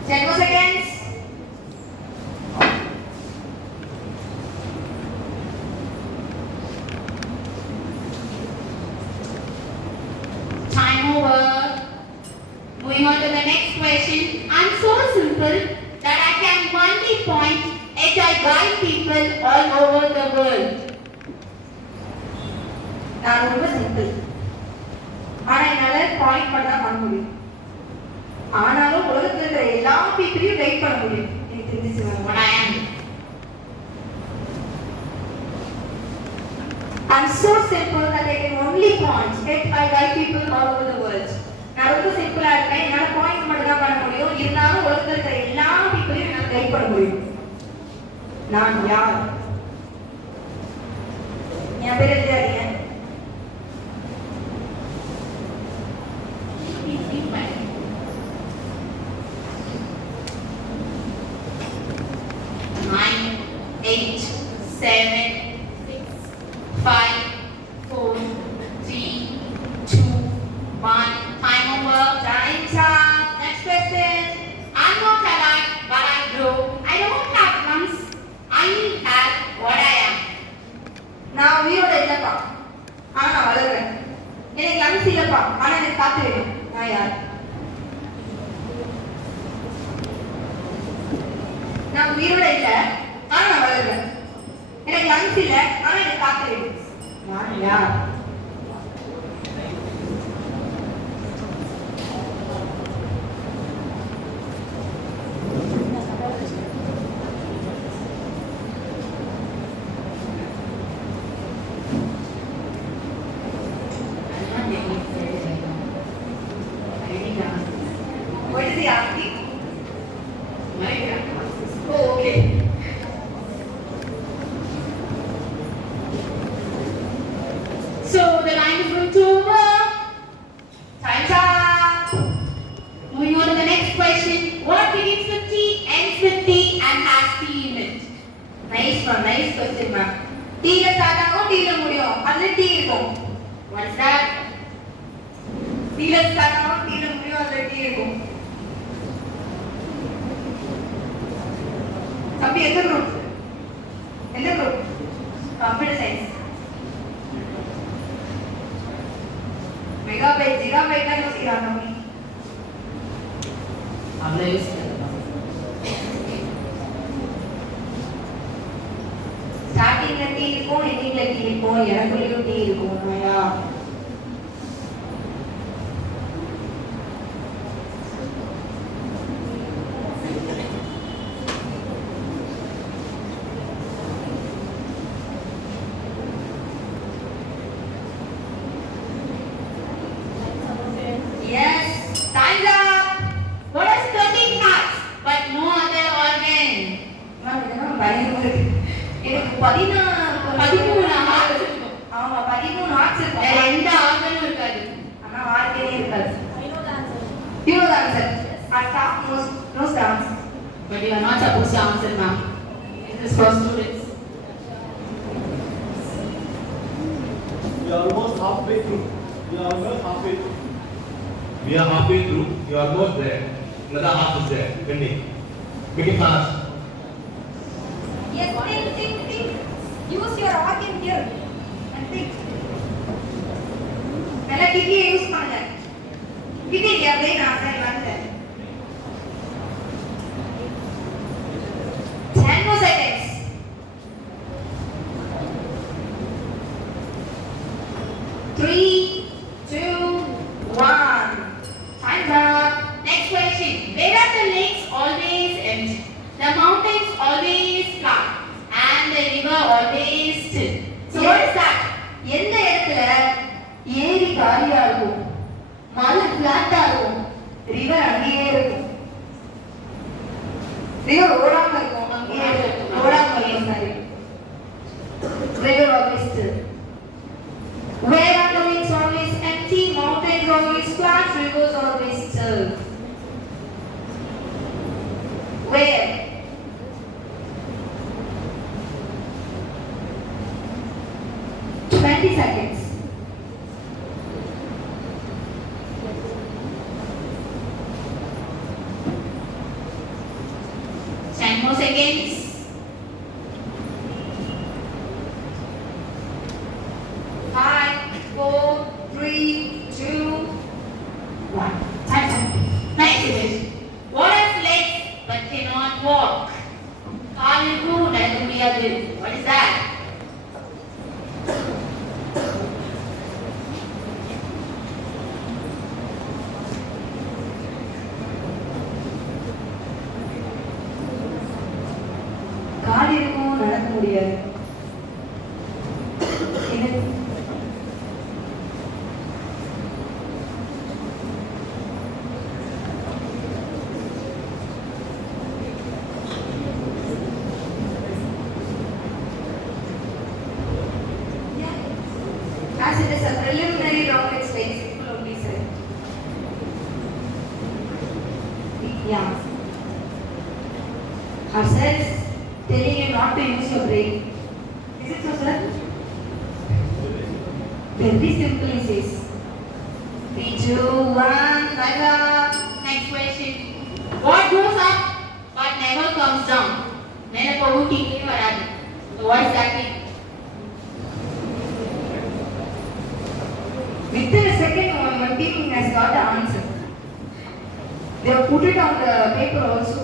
Ten more seconds. Time over. Moving on to the next question. I'm so simple that I can only point at I guide people all over the world. நான் ரொம்ப சிம்பிள். ஆனா என்னால பாயிண்ட் பண்ண முடியும். ஆனாலும் உலகத்துல இருக்கிற எல்லா பீப்பிளையும் கைட் பண்ண முடியும். எனக்கு தெரிஞ்சிச்சு what I am. I'm so simple that I can only point yet I guide people all over the world. நான் ரொம்ப சிம்பிளா இருக்கேன். என்னால பாயிண்ட் மட்டும் தான் பண்ண முடியும். இருந்தாலும் உலகத்துல இருக்கிற எல்லா பீப்பிளையும் என்னால கைட் பண்ண முடியும். நான் யார்? என் பேர் எழுதியாதீங்க. Eight, 7, 6, 5, 4, 3, 2, 1. Time over. Time's up. Next question. I'm not alive, but I grow. I don't have lungs. I have what I am. நான் உயிரோட இல்லப்பா, ஆனா நான் வளர்றேன். எனக்கு லங்ஸ் இல்லப்பா, ஆனா எனக்கு காத்து வேணும். நான் யார்? நான் உயிரோட இல்ல, ஆனா நான் வளர்றேன். எனக்கு லங்ஸ் இல்ல, ஆனா எனக்கு காத்து வேணும். நான் யார்? What is he asking? Oh, okay. ma'am. Nice question, ma'am. T ல start ஆகும், T ல முடியும். அதுல T இருக்கும். What is that? T ல start ஆகும், T ல முடியும். அதுல T இருக்கும். தம்பி எந்த group? எந்த group? Computer science. Megabyte, gigabyte தான் யோசிக்கிறான் தம்பி. அவ்வளோ யோசிக்கிறேன். ஸ்டார்டிங்ல டீ இருக்கும், எண்டிங்ல டீ இருக்கும், எனக்குள்ளேயும் டீ இருக்கும். உண்மையா? Yes, time's up. What is 13 hearts but no other organ? Ma'am இதெல்லாம் பயங்கரமா இருக்கு. எனக்கு 13 ஹார்ட்ஸ் இருக்கும். ஆமா 13 ஹார்ட்ஸ் இருக்கும். வேற எந்த ஆர்கனும் இருக்காது. ஆனா ஆர்கனே இருக்காது. You know the answer. Our staff knows the answer. But you are not supposed to answer, ma'am. This is for students. You are almost halfway through. You are almost halfway through. We are halfway through. You are almost there. Another half is there. Pending. Make it fast. Yes, think. Use your organ here and think. நல்லா கிட்டியை யூஸ் பண்ணுங்க. கிட்டி அப்படியே நான் சரி வந்துட்டேன். 10 more seconds. 3, 2, 1. Time's up. Next question. Where are the lakes always empty? The mountains always flat and the river always still. So what is that? எந்த இடத்துல ஏரி காலியா இருக்கும், மலை பிளாட்டா இருக்கும், ரிவர் அங்கேயே இருக்கும். ரிவர் ஓடாம இருக்கும், அங்கேயே இருக்கும். ஓடாம இருக்கும், sorry. River always still. Where are the lakes always empty? Mountains always flat, rivers always still. Where? Twenty seconds. Ten more seconds. 5, 4, 3, 2, 1. Time's up. Next question. What has legs but cannot walk? கால் இருக்கும், நடக்க முடியாது. What is that? கால் இருக்கும், நடக்க முடியாது. என்னது? As it is a preliminary round, it's very simple only, sir. Yeah. Our sir is telling you not to use your brain. Is it so, sir? Very simple, he says. 3, 2, 1, time's up. Next question. What goes up but never comes down? மேல போகும் கீழே வராது. So what is that mean? Within a second, one team has got the answer. They have put it on the paper also.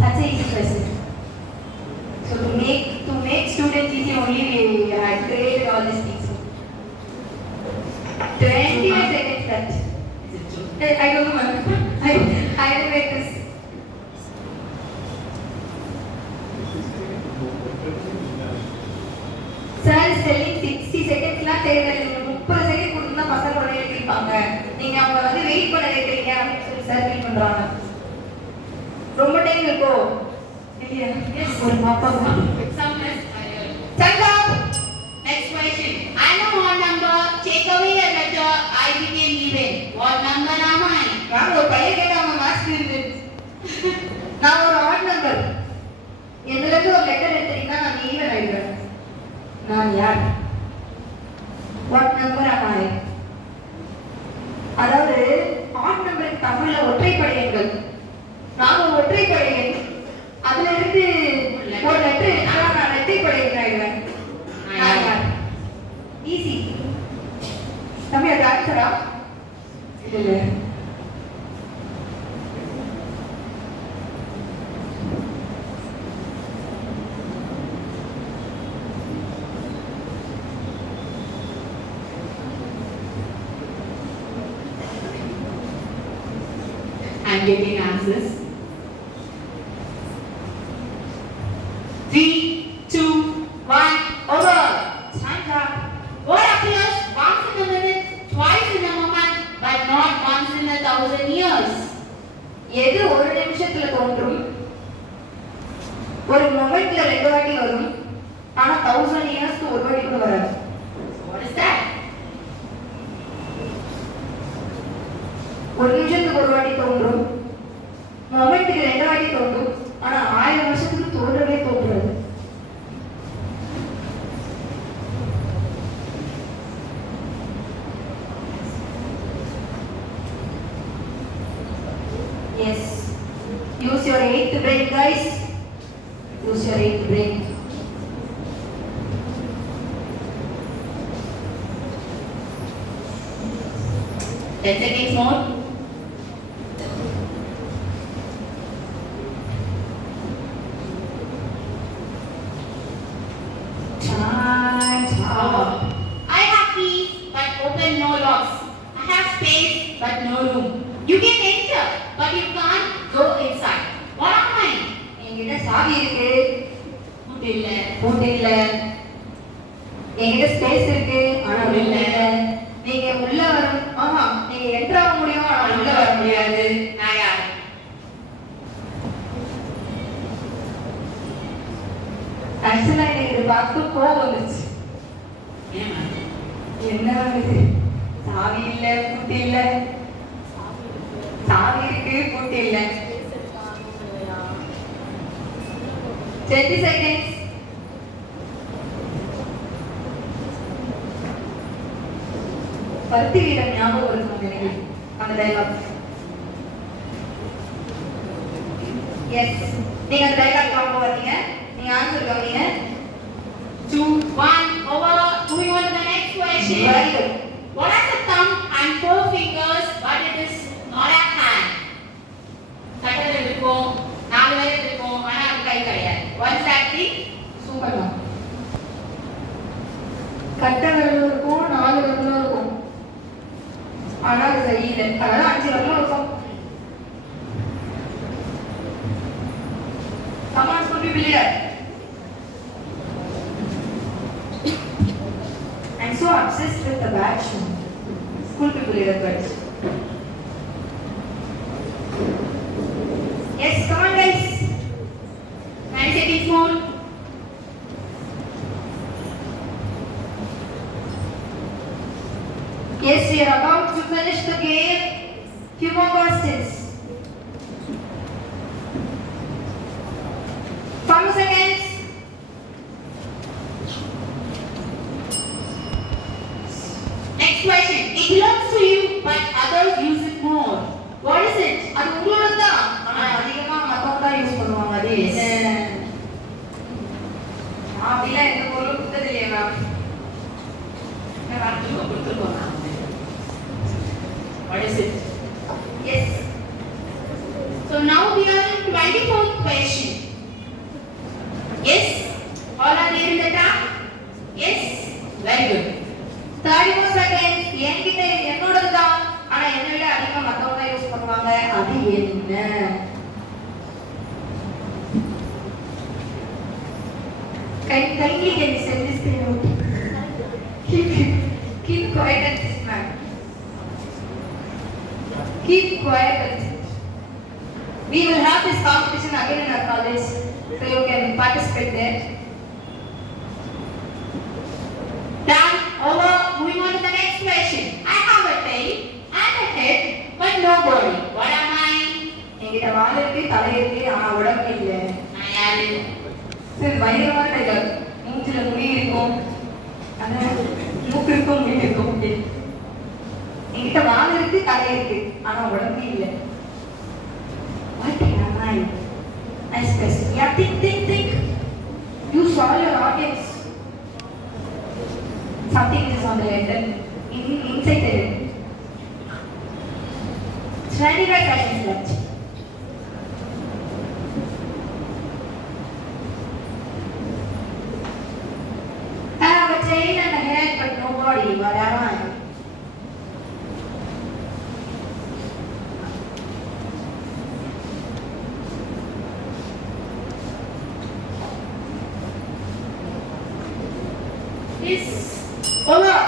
Such a easy question. So to make students easy only we had created all these things. 28 seconds left. Is it true? I don't know. I will make this. Sir spelling 60 செகண்ட்ஸ்லாம் தேவையில்லை. 30 செகண்ட் கொடுத்தா பசங்க உடனே எழுதிப்பாங்க. நீங்க அவங்க வந்து வெயிட் பண்ண வைக்கிறீங்க அப்படின்னு சொல்லி சார் ஃபீல் பண்றாங்க. ரொம்ப டைம் இருக்கோ இல்லையா? ஒரு பாப்பா Exam is Time up. Next question. I know one number. Take away a letter. I became even. What number am I? என்னதுல இருந்து ஒரு லெட்டர் எடுத்தீங்கன்னா நான் ஈவன் ஆயிடுவேன். நான் யார்? What number am I? அதாவது ஆட் நம்பருக்கு தமிழ்ல ஒற்றைப்படை எண்கள். நான் ஒரு ஒற்றைப்படை எண். அதுல இருந்து ஒரு லெட்டர் நான் இரட்டைப்படை எண் ஆயிடுவேன். நான் யார்? ஈஸி. தம்பி அது ஆன்சரா? இல்ல. I'm getting answers. 3, 2, 1, over. Time's up. What appears once in a minute, twice in a moment, but not once in 1,000 years? எது ஒரு நிமிஷத்துல தோன்றும், ஒரு மொமெண்ட்ல 2 வாட்டி வரும், ஆனா 1000 இயர்ஸ்க்கு ஒரு வாட்டி கூட வராது? What is that? ஒரு நிமிஷத்துக்கு ஒரு வாட்டி தோன்றும், மொமெண்ட்டுக்கு 2 வாட்டி தோன்றும், ஆனா 1000 வருஷத்துக்கு தோன்றவே தோன்றாது. Yes. Use your 8th brain, guys. Use your 8th brain. Ten seconds more. Time's up. I have keys, but open no locks. I have space, but no room. You can enter, but you can't go inside. What am I? என்கிட்ட சாவி இருக்கு, Food இல்ல. பூட்டு இல்ல. என்கிட்ட ஸ்பேஸ் இருக்கு, ஆனா உள்ள இல்ல. நீங்க உள்ள வரும், ஆமா நீங்க என்டர் ஆக முடியும், ஆனா உள்ள வர முடியாது. நான் யார்? ஆக்சுவலா எனக்கு இது பார்த்து கோவம் வந்துச்சு. ஏமா? என்ன இது? சாவி இல்ல, பூட்டு இல்ல. சாவி இருக்கு, பூட்டு இல்ல. 20 seconds. பருத்தி வீரம் ஞாபகம் இருக்கும் எனக்கு அந்த டைலாக். எஸ், நீங்க அந்த டைலாக் ஞாபகம் வரீங்க, நீங்க ஆன்சர் கவனிங்க. 2, 1, over. Moving on to the next question. Very good. What has a thumb and 4 fingers, but it is not a hand? கட்டல் இருக்கும், 4 விரல் இருக்கும், ஆனா அது கை கிடையாது. What's that thing? சூப்பர் தான். கட்டை விரலும் இருக்கும், 4 விரலும் இருக்கும், ஆனா அது சரியில்லை. அதனால 5 விரலும் இருக்கும். Come on, school people leader. I'm so obsessed with the badge. School people leader badge. Yes, come on guys. 9 seconds more. Yes, we are about to finish the game. Few more questions. 5 seconds. Next question. It belongs to you, but others use it more. What is it? அது உங்களோட தான், ஆனா அதிகமா மத்தவங்க தான் யூஸ் பண்ணுவாங்க. அது என்ன? அப்படிலாம் எந்த பொருளும் கொடுத்தது இல்லையா ma'am? What is it? Yes. So now we are in 24th question. Yes? All are there in the tab? Yes? Very good. 34 seconds. என்கிட்ட என்னோடது தான், ஆனா என்னை விட அதிகமா மத்தவங்க தான் யூஸ் பண்ணுவாங்க. அது என்ன? Kindly can you send this thing out? Keep quiet at this man. Keep quiet at this. We will have this competition again in our college, so you can participate there. Done. Over. Moving on to the next question. I have a tail and a head, but no body. What am I? என்கிட்ட வால் இருக்கு, தலை இருக்கு, ஆனா உடம்பு இல்லை. நான் யாரு? பயங்கரமான டைலாக். மூஞ்சில முடி இருக்கும், அந்த மூக்கு இருக்கும், முடி இருக்கும். என்கிட்ட வால் இருக்கு, தலை இருக்கு, ஆனா உடம்பு இல்லை. What am I? Nice question. Yeah, think. You saw your audience. Something is on the letter. Inside the letter. 25 seconds left. I have a tail and a head, but no body. What am I?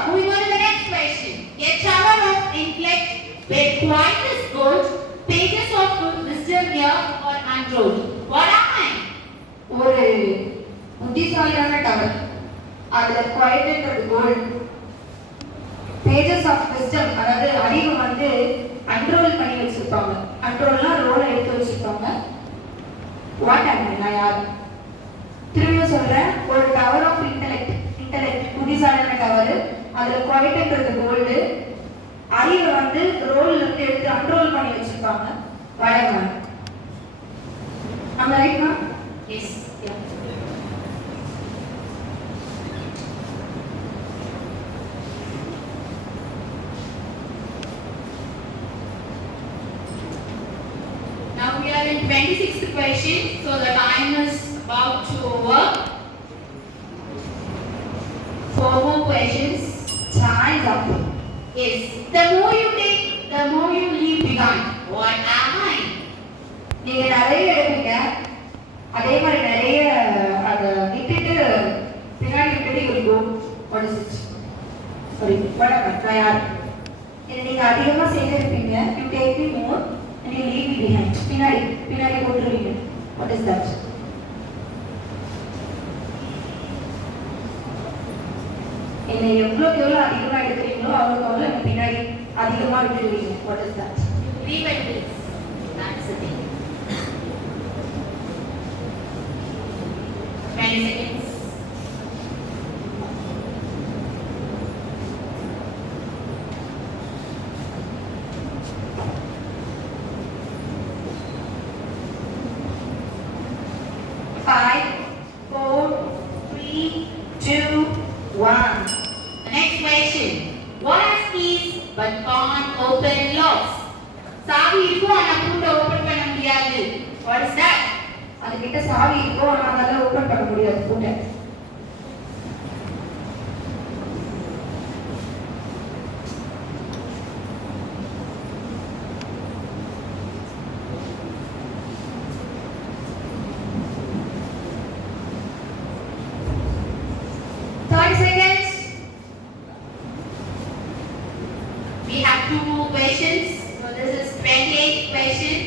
Moving on to the next question. A tower of intellect where quiet is good, pages of good wisdom here or untold. What am I? ஒரு புத்திசாலியான டவர், அதுல குவாய்ட்ன்றது gold, pages of wisdom அதாவது அறிவு வந்து அன்ரோல் பண்ணி வச்சிருப்பாங்க. அன்ரோல்னா ரோலை எடுத்து வச்சிருப்பாங்க. வாட் ஆம் ஐ? நான் யார்? திரும்பியும் சொல்றேன். ஒரு டவர் ஆஃப் இன்டெலெக்ட் புத்திசாலியான டவர், அதுல குவாய்ட்ன்றது கோல்டு, அறிவை வந்து ரோல்ல இருந்து எடுத்து அன்ரோல் பண்ணி வச்சிருப்பாங்க. What am I? am I right, ma'am? Yes. Yeah. Now we are in 26th question, so the time is about to over. 4 more questions. Time up. Yes. The more you take, the more you leave behind. What am I? நீங்க நிறைய எடுப்பீங்க, அதே மாதிரி நிறைய அதை விட்டுட்டு பின்னாடி விட்டுட்டு இருக்கும். What is it? Sorry, what am I? யார்? நீங்க அதிகமா சேகரிப்பீங்க. You take me more and you leave me behind. பின்னாடி போட்டுருவீங்க. What is that? என்னை எவ்வளோக்கு எவ்வளோ அதிகமா எடுக்கிறீங்களோ அவ்வளோக்கு அவ்வளோ எனக்கு பின்னாடி அதிகமா விட்டுருவீங்க. What is that? Leave and please. That's the thing. 20 seconds. Five, four, three, two, one. The next question. What has keys but can't open locks? சாவி இருக்கும் ஆனா பூட்டை ஓபன் பண்ண முடியாது. What is that? அதுகிட்ட சாவி இருக்கும், ஆனா அதால ஓபன் பண்ண முடியாது பூட்டை. We have 2 more questions. So this is 28th question.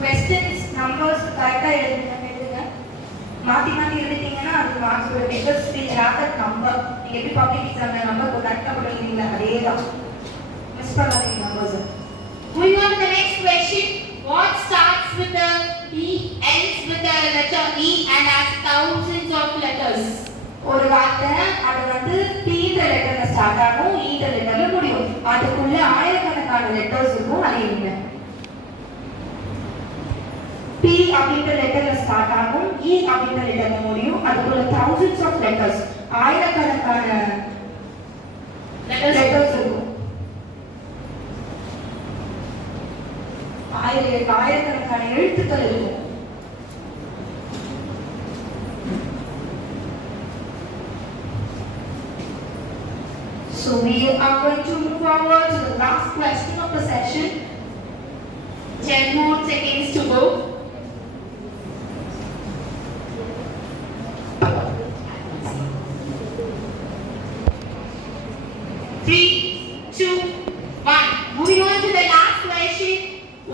Questions, numbers கரெக்டா எழுதுங்க. மாத்தி எழுதிட்டீங்கன்னா அது மார்க்ஸ் வரும். because we have that number. நீங்க எப்படி பப்ளிக் எக்ஸாம்ல நம்பர் கரெக்டா போடுவீங்களா அதேதான். மிஸ் பண்ணாதீங்க numbers. Moving on to the next question. What starts with the E, ends with the letter E and has thousands of letters? ஒரு வார்த்தை அது வந்து P ன்ற லெட்டர்ல ஸ்டார்ட் ஆகும், E ன்ற லெட்டர்ல முடியும். அதுக்குள்ள ஆயிரக்கணக்கான லெட்டர்ஸ் இருக்கும். அது என்ன? P அப்படின்ற லெட்டர்ல ஸ்டார்ட் ஆகும், E அப்படின்ற லெட்டர்ல முடியும். அதுக்குள்ள thousands of letters, ஆயிரக்கணக்கான லெட்டர்ஸ் இருக்கும். ஆயிரக்கணக்கான எழுத்துக்கள் இருக்கும். So we are going to move forward to the last question of the session. 10 more seconds to go. Three, two, one. Moving on to the last question.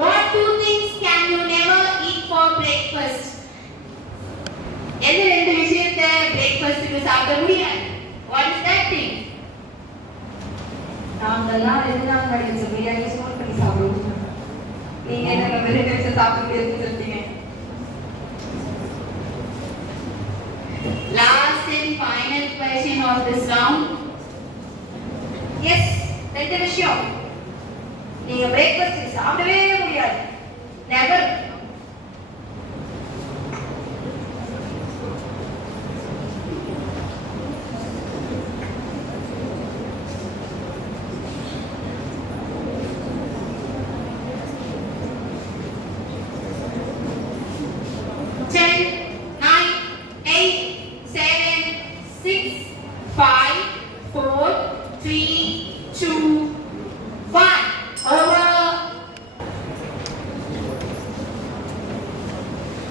What 2 things can you never eat for breakfast? எந்த 2 விஷயத்தை breakfast க்கு சாப்பிட முடியாது? What is that thing? அதெல்லாம் 2 நாள் முன்னாடி வச்ச பிரியாணி சூடு பண்ணி சாப்பிடுவோம். நீங்க என்ன வெறும் வச்சு சாப்பிட்டு சொல்லிட்டீங்க. Last and final question of this round. Yes, 2 விஷயம். நீங்க பிரேக்ஃபாஸ்ட் சாப்பிடவே முடியாது. Never.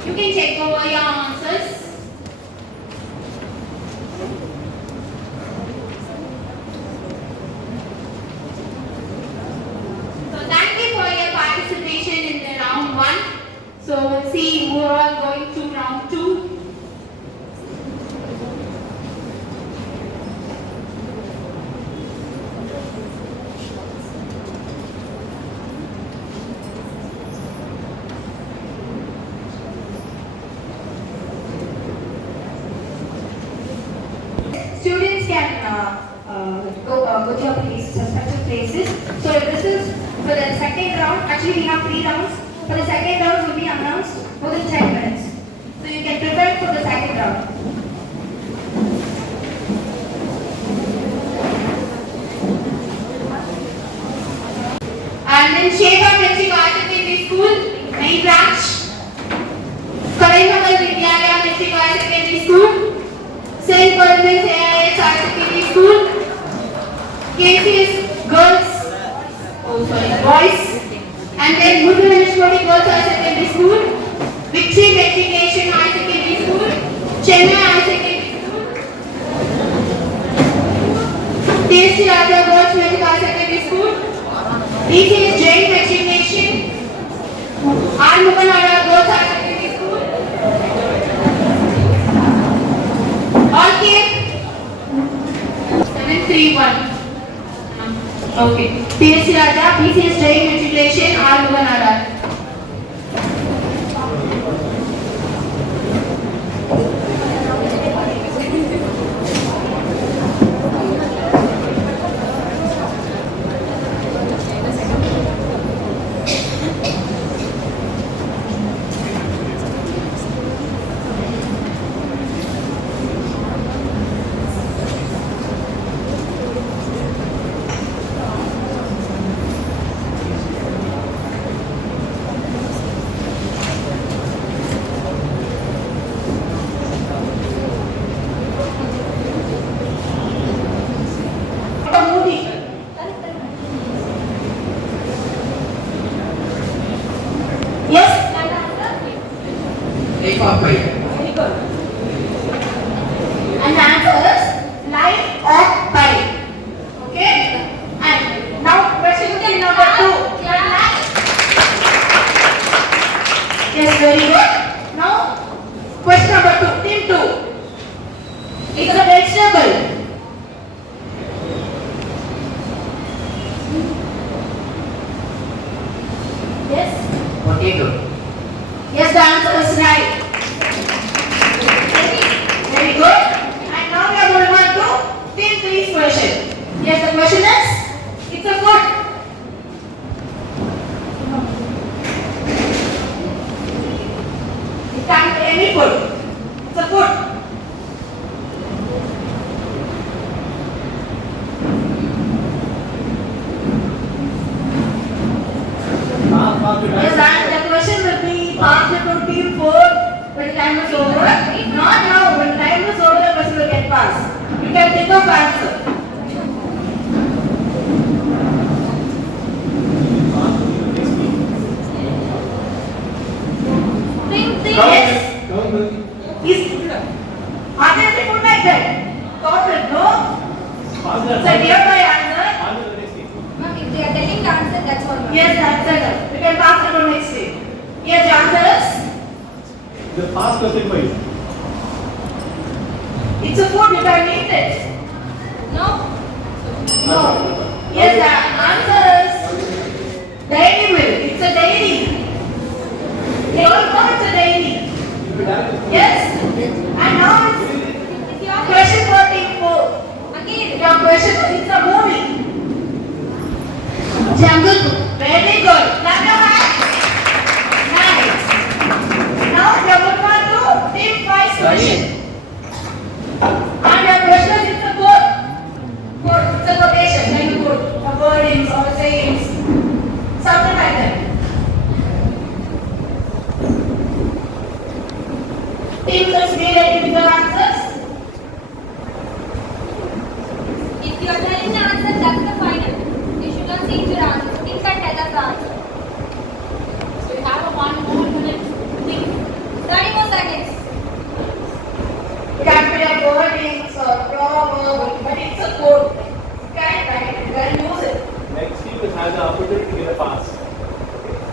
You can check over your answers. So thank you for your participation in the round 1. So we'll see who are all going to round 2. Students can go to your respective places. So this is for the second round. Actually, we have 3 rounds. For the second round, will be announced within 10 minutes. So you can prepare for the second round. And then Sheba Metric Higher Secondary School, main branch. Karaimagal Vidyalaya Metric Higher Secondary School, St. Columbus AIS Higher Secondary School, KCS Girls, Boys, and then Mudhuvaneshwari Girls Higher Secondary School, Victory Matriculation Higher Secondary School, Chennai Higher Secondary School, TSC Raja Girls Metric Higher Secondary School, DCS Jain Matriculation, R. Mukanara Girls Higher Secondary School, all came 731. Okay. TSC Raja, BCS Jain Matriculation, R. Mukanara. And the answer is life of pi. Okay? And now question number 2. Yes, very good. Now question number 2. Team 2. It's a vegetable. Yes? Potato. Yes, the answer is right. Very good. And now we are moving on to Team 3's question. Yes, the question is, it's a food. It can be any food. It's a food. Yes, and the question will be passed to Team 4 when the time is over. Not now, when the time is over, the question will get passed. You can think of answer. Yes. Are there any food like that? Chocolate, no? It's a nearby answer. Ma'am, if they are telling the answer, that's all. Yes, that's it. You can pass it to next team. Yes, the answer is? The past question wise. It's a food, you can eat it. No? No. Yes, the answer is dairy milk. It's a dairy. You all know it's a dairy. Yes. And now it's question 44. Again, your question is it's a movie. Jungle Book. Very good. Clap your hands. Nice. Now you are moving on to team 5 question. And your question is a quote. Quote. It's a quotation. Like a quote. A wordings or sayings. Something like that. Team must be ready with your answers. If you are telling the answer, that's the final. You should not change your answer. Think and tell us the answer. So you have a 1 more minute. Think. 30 more seconds. It can be a wordings or proverb, but it's a quote. You can write it. You can use it. Next team has the opportunity to get a pass.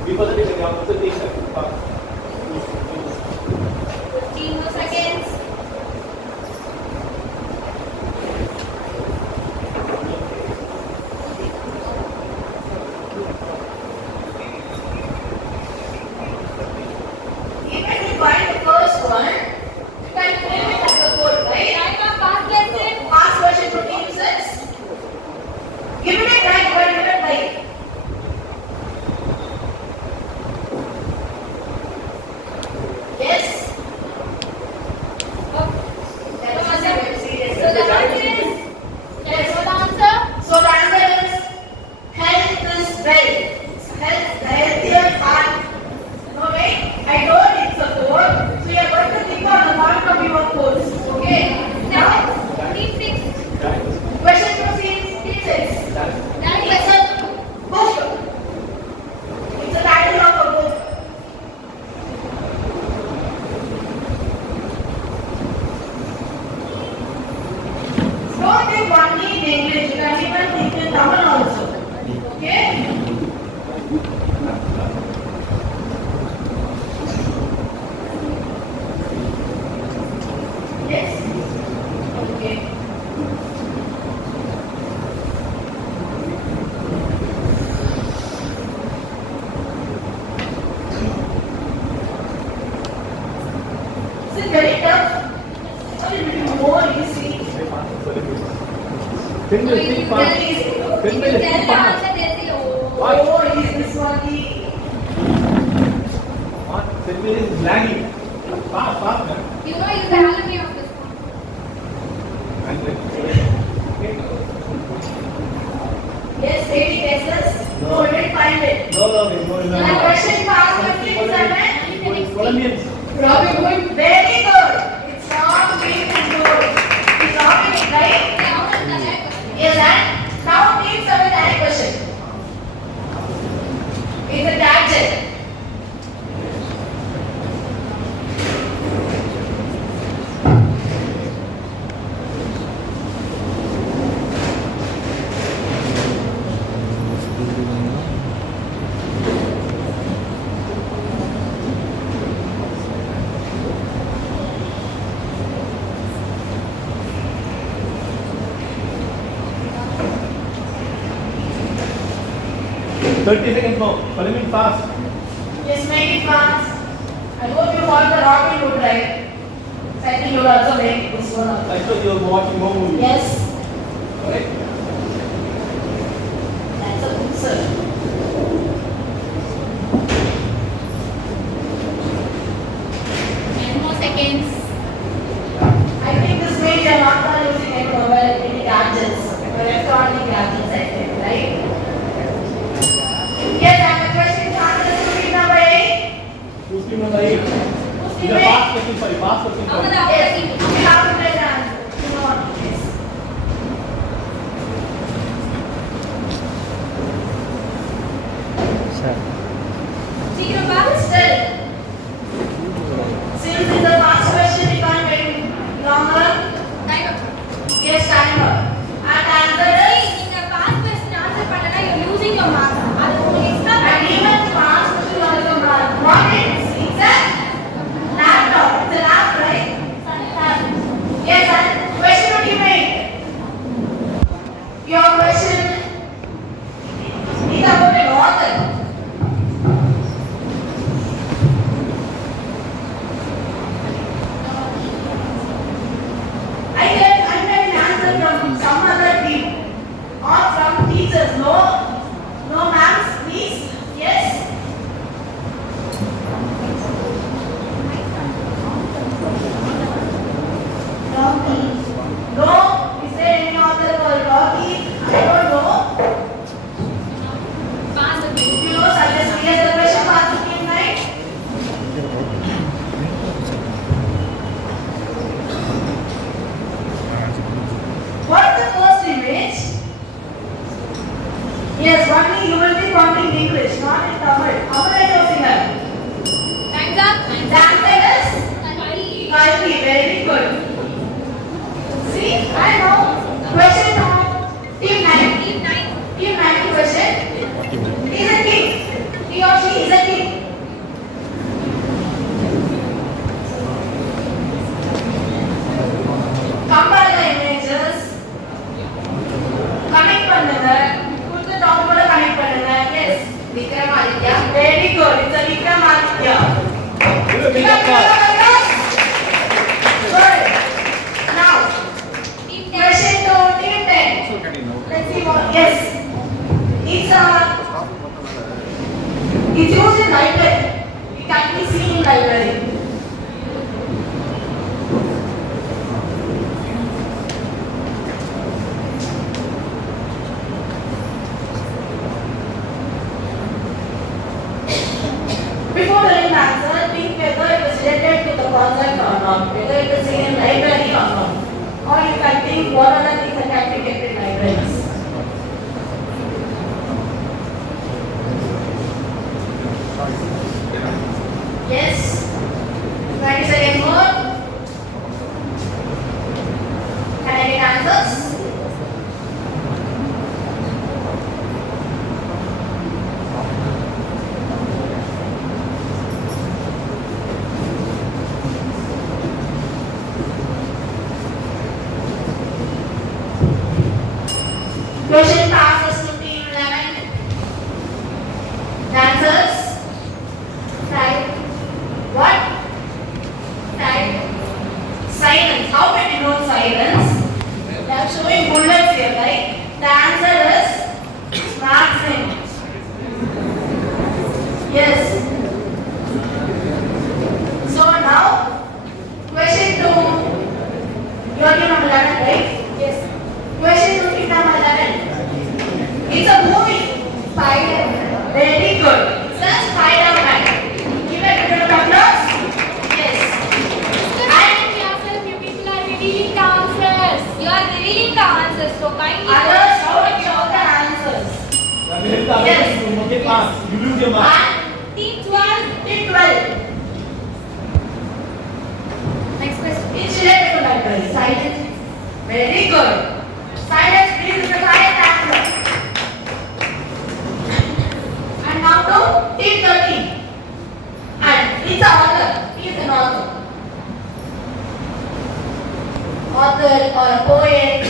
Before the take out the take pass. 15 more seconds. Even if you find the first one, you can frame it as a quote, right? Time of past question. Past version to team 6. Give it a try, but give it a try. Yes? That was very serious. So the answer is, Yes. so the answer, So the answer is health is wealth. Health, the healthier heart. No, right? I told it's a quote. So you are going to think on the point of view of quotes. Okay? Now, team 6. question proceeds. It says, it's a book. It's a title of a book. Don't think only in English. You can even think in Tamil also. Okay? Yes? Okay. Is it very tough? Or it will be more easy? 10 minutes, If think you fast. tell- 10 if you minutes, tell think the fast. answer, they'll say, oh. Oh, is this one the... 10 minutes is lagging. Fast, fast, man. You know, it's the alumni of this one. Yes, 80 pesos. No, we didn't find it. No, no, no, no. And question past 15, Colombians. Robin Hood, very good. It's not being good. It's not being right. Now is the next question. Yes, and now team 7 and question. It's a gadget. Thirty seconds more. Colombian fast. Yes, make it fast. I hope you got the Robin Hood right. So I think you will also make this one up. I thought you were watching more movies. Yes, Right? that's a good sir. 10 more seconds. I think this way you are not using any mobile, any gadgets, electronic gadgets, I think, right? Yes, I have a question to answer to team number 8. Who's team number 8? Who's It's team a 8? fast question, sorry. Fast question, Now the sorry. other Yes, team. we have to tell the answer. Come on, yes. Take your back. Still, since it's the last question, we can't wait longer. Time up. Yes, timer. And the answer is, In the past question answer பண்ணனா you're losing your marks. அது உங்களுக்கு extra and even fast question also not. What is? It's a laptop. It's a lap, right? Yes, and question what you made. Your question Good. Now, question to team 10. Let's see what. Yes. It's used in library. It can be seen in library. Before telling the answer, think whether it was related to the concept or not, whether it is seen in library or not. Or you can think what are the things that can be kept in libraries. Yes. 20 seconds more. Can I get answers? Question passes to team 11. Answers? Right. What? Right. Silence. How can you know silence? They are showing bullets here, right? The answer is marksman. Yes. So now, question 2. You are team number 11, right? Yes. Question to team number 11. It's a movie. Spider-Man. Very good. It's a Spider-Man. Give a little applause. Yes. And yourself, you people are revealing the answers. You are revealing the answers. So kindly. Others don't show the answers. Yes. Okay, pass. You lose your mark. And Team 12. team 12. Next question. It's related to library. Silence. Very good. Silence, please, is the correct answer. And now to team 13. And it's an author. He is an author. Author or a poet.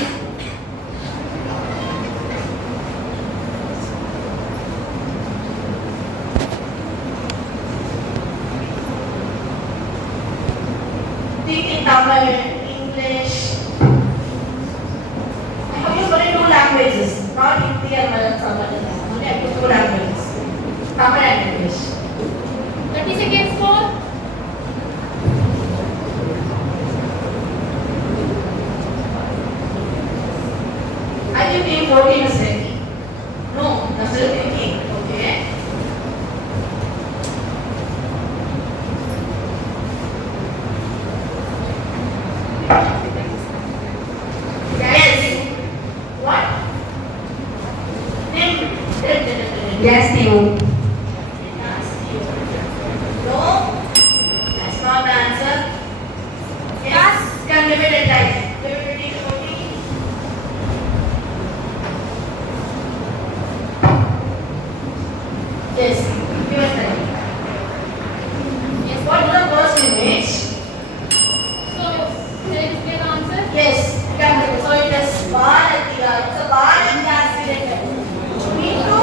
Think in Tamil, English. I have used only 2 languages, not Hindi or Malayalam. Only I have 2 languages, Tamil and English. 30 seconds more. I think team 14 is ready. No, I'm still thinking. Okay. Yes. What? Name. Yes, Theo. No, that's not the answer. Yes, can give it a try. Give it a try. Yes, give it a try. Yes, what is the first image? So, shall I display the answer? Yes, you can give it. So it is bar and it's a bar and the accident. You need to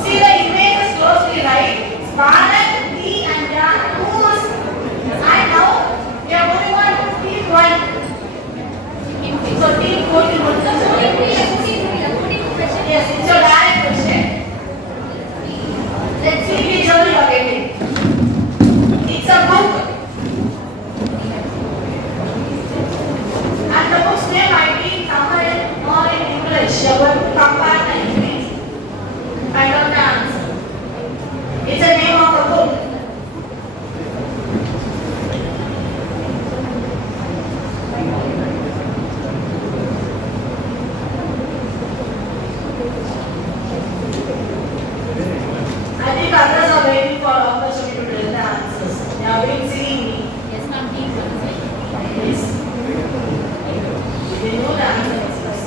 see the images closely, right? Scarlet, T and who's and now we are moving on to team 1. So team 14 would yes, it's your direct question. Let's see which one you are getting. It's a book. And the book's name might be in Tamil or in English. You are going to compare the English. Find out the answer. It's a name of a book. I think others are waiting for opportunity to tell the answers. They have been seeing me. Yes, ma'am. Team 1. Yes. They know the answers.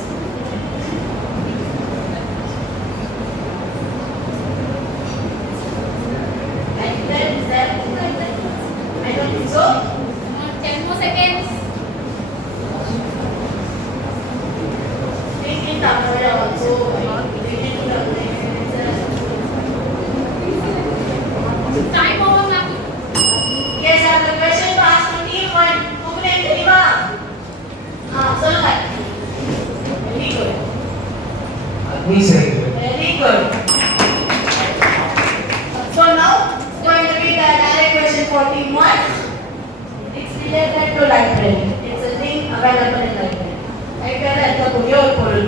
Like that, is that like that? I don't think so. 10 more seconds. Think in Tamil also. Related to the Time over, ma'am. சொல்லுங்க. Very good. Administrative. Very good. So now, going to be the direct question 41. It's related to library. It's a thing available in library. Library இருக்கக்கூடிய ஒரு பொருள்.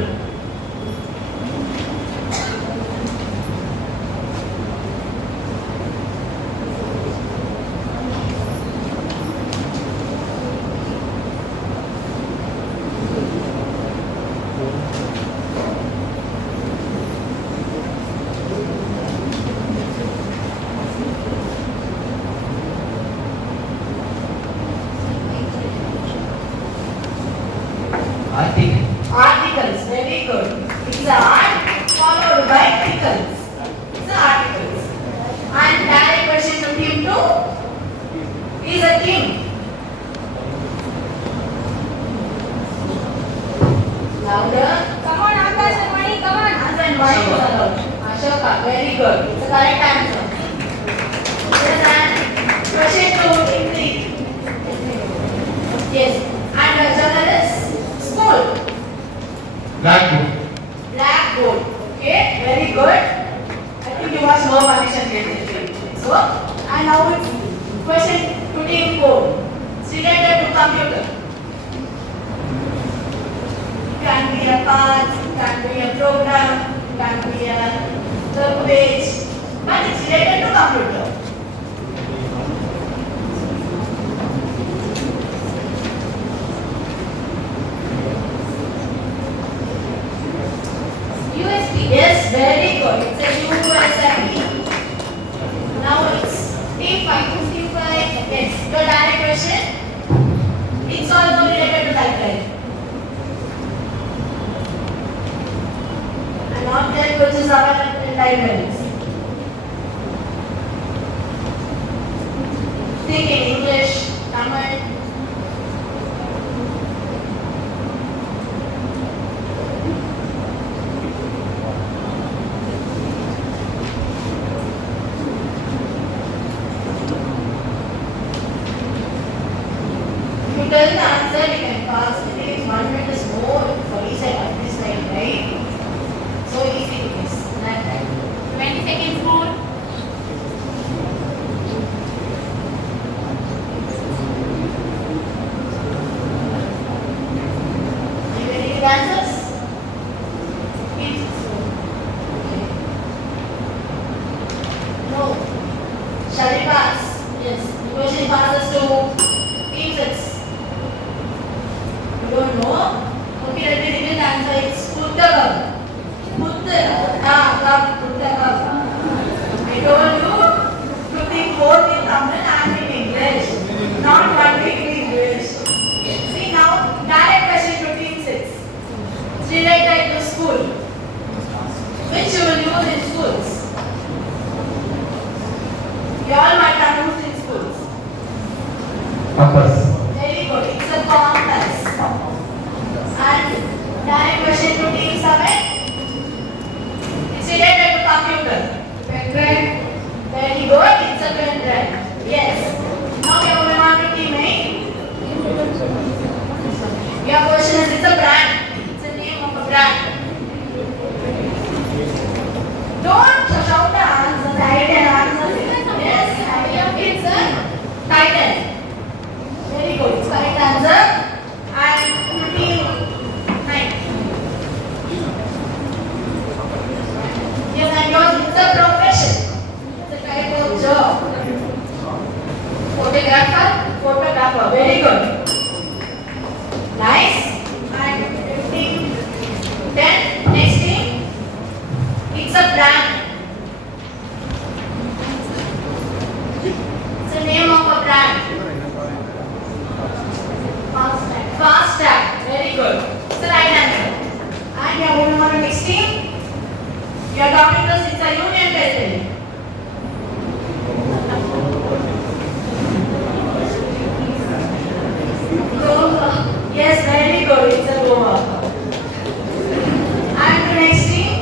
Article. Articles, very good. It's a art followed by articles. It's a articles. And direct question to team 2 is a king. Louder. Come on, Akash and Mani, come on. Answer and Mani is allowed. Ashoka, very good. It's a correct answer. Yes, and question to team 3. Yes, and a journalist. School. Blackboard. Blackboard. Okay, very good. I think you must know condition related. So, and now it's question to team 4. It's related to computer. It can be a path, it can be a program, it can be a web page, but it's related to computer. USB. Yes, very good. It's a USB. Now it's T555. Yes, your direct question. It's also related to library. An object which is available in libraries. Think in English, Tamil. If you tell the answer, you can pass. I think it's 1 minute is more for each side at this time, right? So easy to miss. That time. 20 seconds more. Are you ready with answers? Yes. Okay. No. Shall we pass? Yes. The question passes to team 6. You don't know? Okay, let me reveal the answer. It's Puttagam. Puttagam. I told you to think both in Tamil and in English, not only in English. See now, direct question to team 6. It's related to school. Which you will use in schools. You all might have used in schools. Compass. Very good. It's a compass. And direct question to team 7. It's related to computer. Pen drive. Very good. It's a pen drive. Yes. Now we are moving on to team 8. Your question is, it's a brand. It's the name of a brand. Don't shout the answer. Titan answer. Yes. It's a Titan. Very good. It's correct answer. And to team 9. Yes, and yours, it's a profession. It's a type of job. Photographer. Very good. Nice. And team 10. Next team. It's a brand. It's the name of a brand. Fast track. Very good. It's the right answer. And we are moving on to next team. You are talking to us, it's a union territory. Goa. Yes, very good. It's a Goa. And the next team.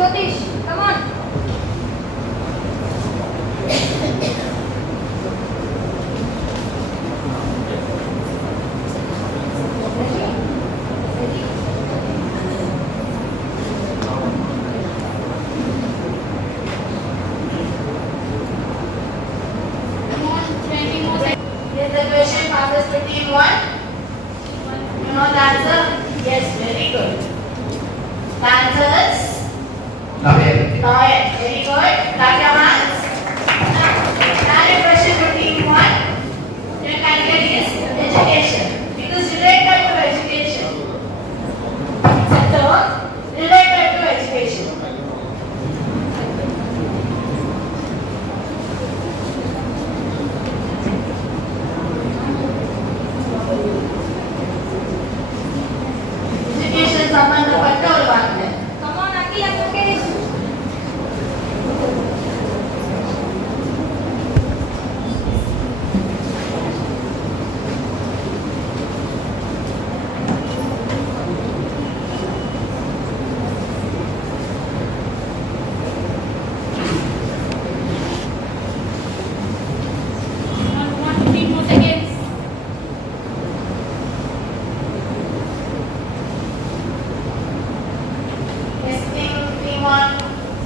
Jyotish, come on. Come on, 20 more seconds. Yes, the question passes to team 1. You know the answer? Yes, very good. The answer is Lawyer. lawyer. Very good. Clap your hands. Now, the question to team 1. Your category is education. It is related to education. It's a term related to education. Education சம்பந்தப்பட்ட ஒரு வார்த்தை. Come on, Akhil and Mukesh. Come on, 15 more seconds. Yes, team 1.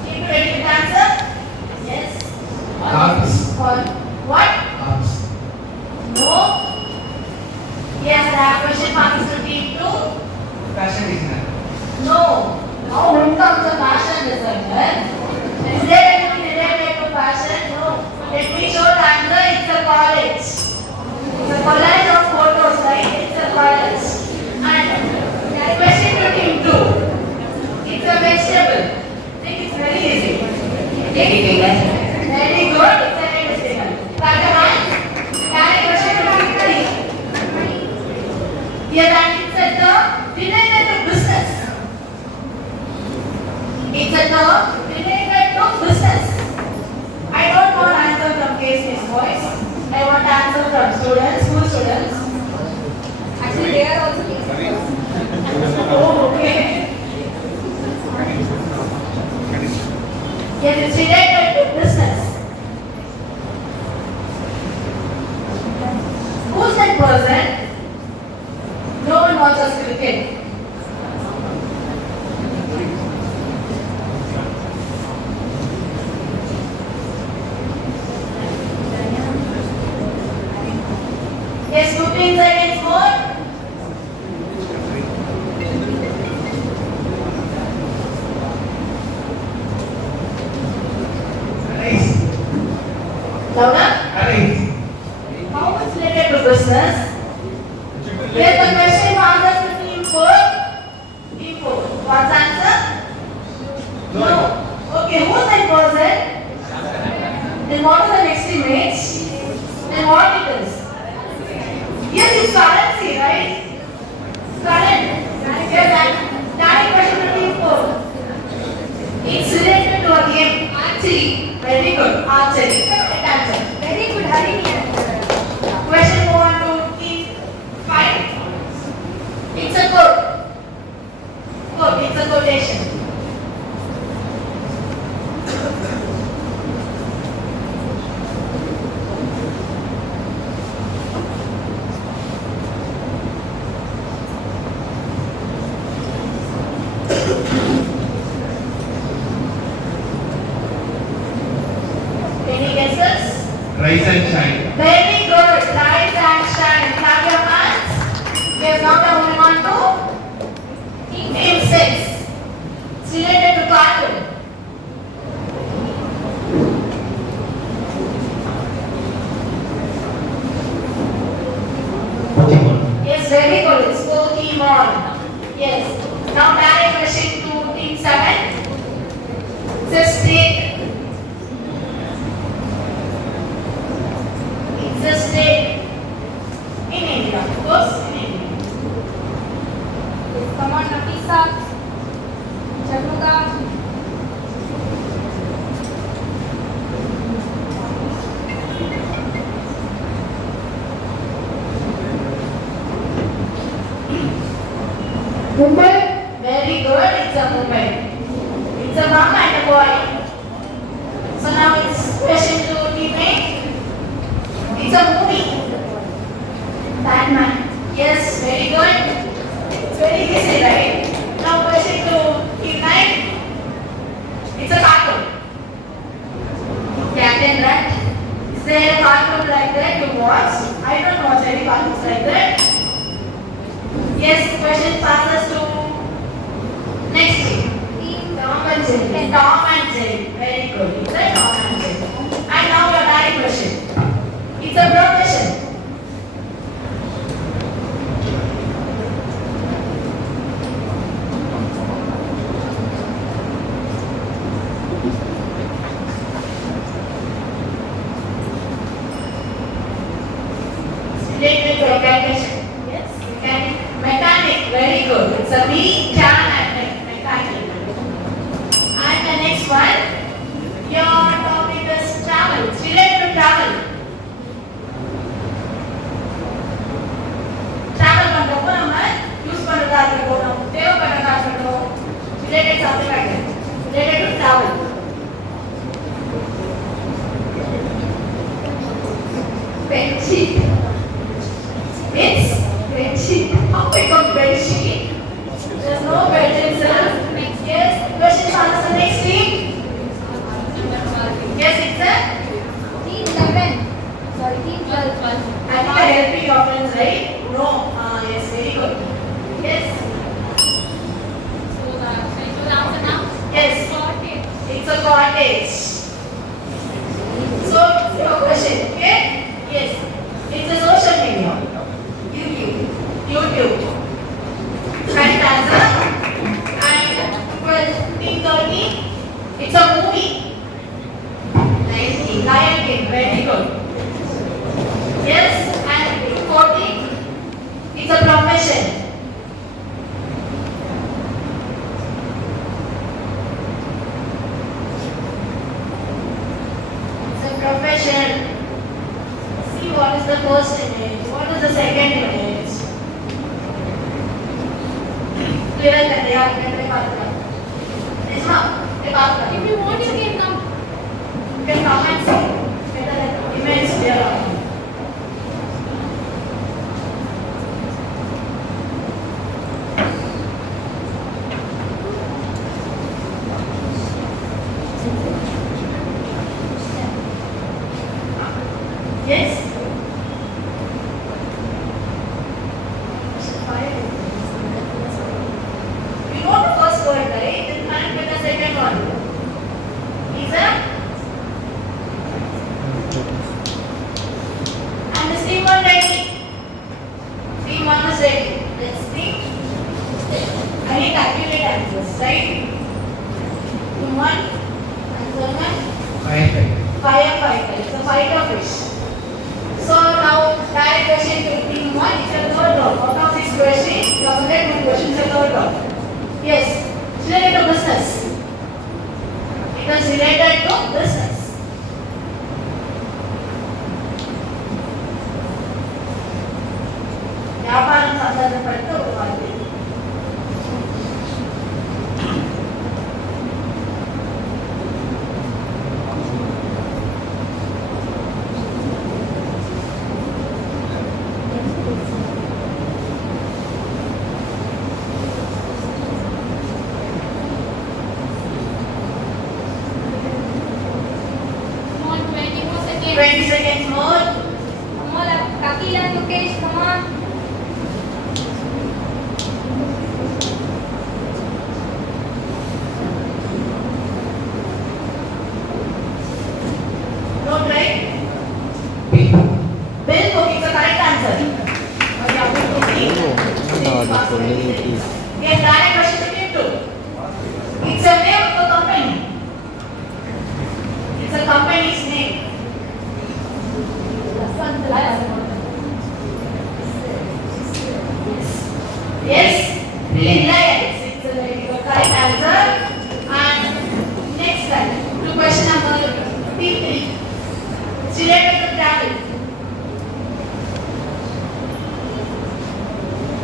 Team 2 ready to answer? Yes. Arms. For what? Arms. No. Yes, that question passes to team 2. Fashion designer. No. Now when comes the fashion designer? Is there anything related to fashion? No. Let me show the answer. It's a college. It's a college of photos, right? It's a college. And question to team 2. It's a vegetable. I think it's very easy. Very good. It's a vegetable. Clap your hands. Carry question to team 3. Here that it's a term related to business. It's a term related to business. I don't want answer from case boys. I want answer from students. Who students? Actually, they are also kids. Oh, okay. Yes, it's related to business. Who's that person? No one watches cricket. Yes, 15 seconds more. Race. Louder. Race. How it's related to business? Yes, the question answers to team 4. Team 4. What's the answer? No. Okay, who's that person? Then what is the next image? Then what it is? Yes, it's currency, right? Current. Yes, and direct question to team 4. It's related to a game. Archery. Very good. Archery. Correct answer. Very good, Harini. Question move on to team 5. It's a quote. Quote. It's a quotation. Any guesses? Rise and shine. Very good. Rise and shine. Clap your hands. We have now moving on to team 6. It's related to cartoon. Pokemon. Yes, very good. It's Pokemon. Yes. Now direct question to team 7. It's a state. It's a state in India. Of course, in India. Come on, Nafisa. Chakruka. Mumbai. Very good. It's a Mumbai. It's a boy. So now it's question to teammate. It's a movie. Batman. Yes, very good. It's very easy, right? Now question to teammate. It's a cartoon. Captain Rat. Is there a cartoon like that you watch? I don't watch any cartoons like that. Yes, question passes to next team. Tom and Jerry. Tom and Jerry. Very good. It's a Tom and Jerry. And now your direct question. It's a profession. Related to mechanic. Yes, mechanic. Mechanic, very good. It's a mechanic. And the next one, your topic is travel. It's related to travel. Travel பண்றப்போ நம்ம யூஸ் பண்றதா இருக்கட்டும், நம்ம தேவைப்படுறதா இருக்கட்டும், related something like that. Related to travel. Bedsheet. It's bedsheet. How become bedsheet? There's no bed itself. Yes, question answer next team. Yes, it's a Team 11. Sorry, team 12. I think I helping your friends, right? No. Yes, very good. Yes. Yes. It's a cottage. So, your question, okay? Yes. It's a social media. YouTube. Right answer. And well, team 30. It's a movie. Lion King. Very good. Yes. And 40. It's a profession. It's a profession. See what is the first image, what is the second image. Clear that they are better partner. Yes, ma'am. If you want, you can come. You can come and see. Better that image there. Yes. You know the first word, right? Then connect with the second one. Is that? And is team one ready? Team one is ready. Let's see. I need accurate answers, right? Team one. Answer one. Firefighter. It's a fighter fish. So now direct question to team one. It's a third round. Out of this question, you have 100 questions a third round. Yes, it's related to business. It is related to business. வியாபாரம் சம்பந்தப்பட்ட ஒரு வார்த்தை. Come on, 20 more seconds. 20 seconds more. Come on, Kakila, Mukesh, come on. Don't write. Bill, okay, it's a correct answer. But you have to proceed. Yes, direct question to team two. It's a name of a company. It's a company's name. Yes, Reliance. It's a correct answer. And next time, to question number team three. It's related to travel.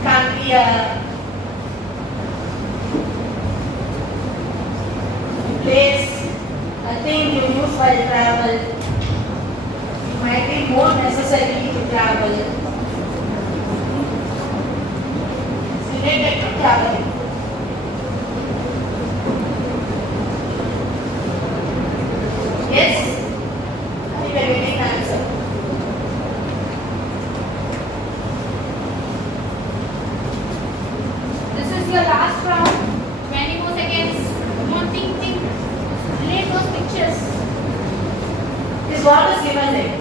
Can't be a place, a thing you use while travel. It might be more necessary to travel. It's related to traveling. Yes? I think we are getting the answer. This is your last round. 20 more seconds. Come on, think. Relate those pictures. Is what is given there.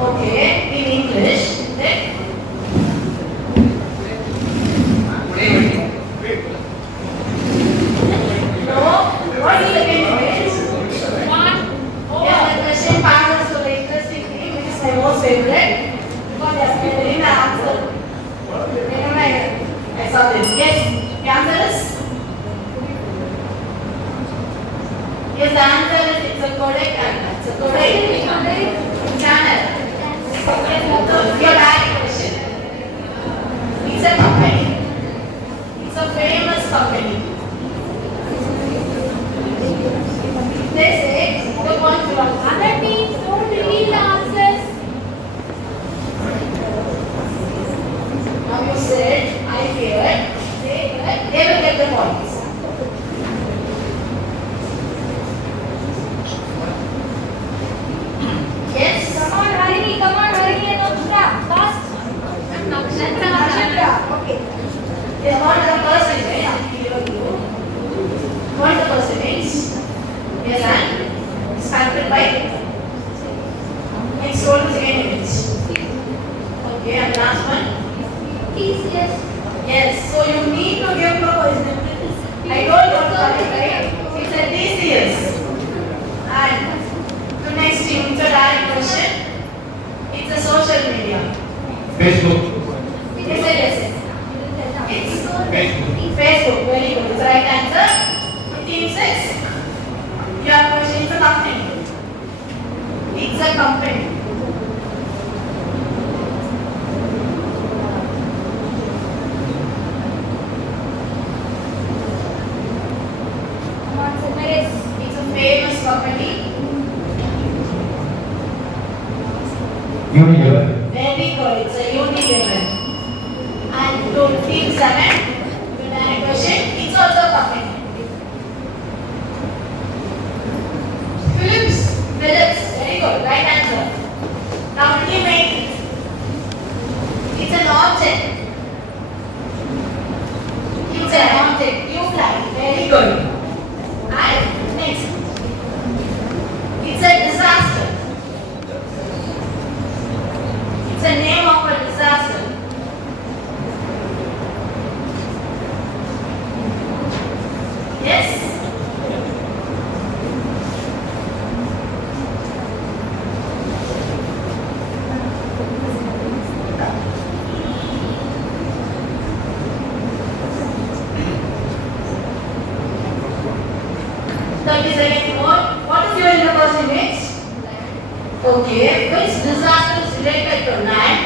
Okay, in English, then no, what is the page? One. Yes, the question passes to the interesting thing, which is my most favorite. Because they are spelling the answer. Remember, I saw this. Yes, the answer is? Yes, the answer is it's a correct answer. It's a correct channel. Yes, your direct question. It's a company. It's a famous company. They say the one from Other teams don't reveal the answers. now you said I fear they will get the points. Yes. Come on, hurry and Nakshatra. Fast. Nakshatra. Okay. Yes, what is the percentage? What is the percentage? Yes, and it's calculated by next one is second image. Okay, and last one? TCS. Yes, so you need to give proposal. I told you right? It's a TCS. And the next thing, it's a direct question. It's a social media. Facebook. Yes. It's Facebook. Facebook. Very good. It's the right answer. Team 6. Your question is a company. It's a company. Come on, Sumesh. It's a famous company. Unilever. Very good. It's a Unilever. And to team 7, your direct question. It's also a company. Philips. Very good. Right answer. Now team 8. It's an object. It's an object. You fly. Very good. And next. It's a disaster. It's a name of a disaster. Yes? 30 seconds more. What is your in the first image? Okay. Which disaster is related to land?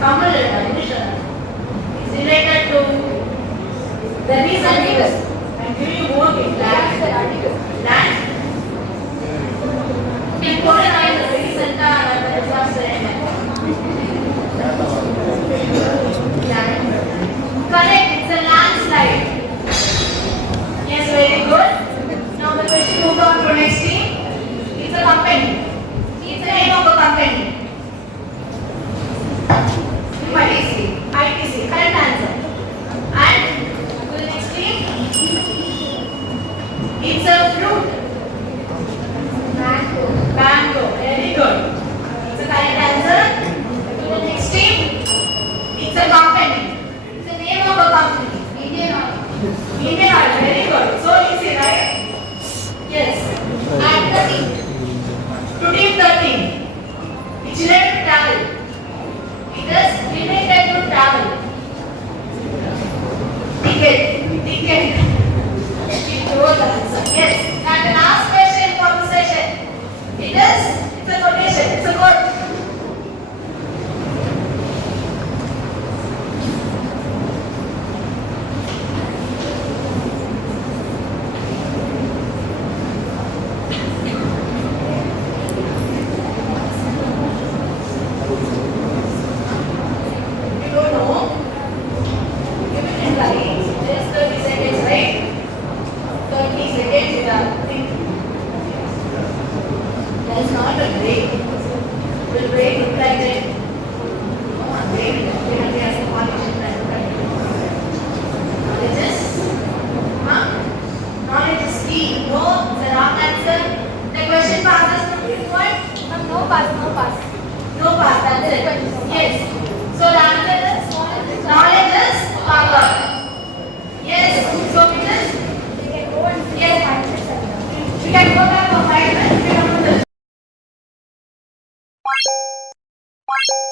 Kamal, it's related to the recent years. I'm giving you more in land. Before time, the recent disaster. Correct, it's a landslide. Yes, very good. Now the question moves on to next team. It's a company. It's the name of a company. ITC, correct answer. And to the next team. It's a fruit. Mango, very good. It's a correct answer. To the next team. It's a company. It's the name of a company. Indian Oil, very good. So easy, right? Yes. And 13. To team 13. It's related to travel. It is related to travel. Ticket. It wrote the answer. Yes. And the last question for the session. It's a quotation. It's a quote. Bye.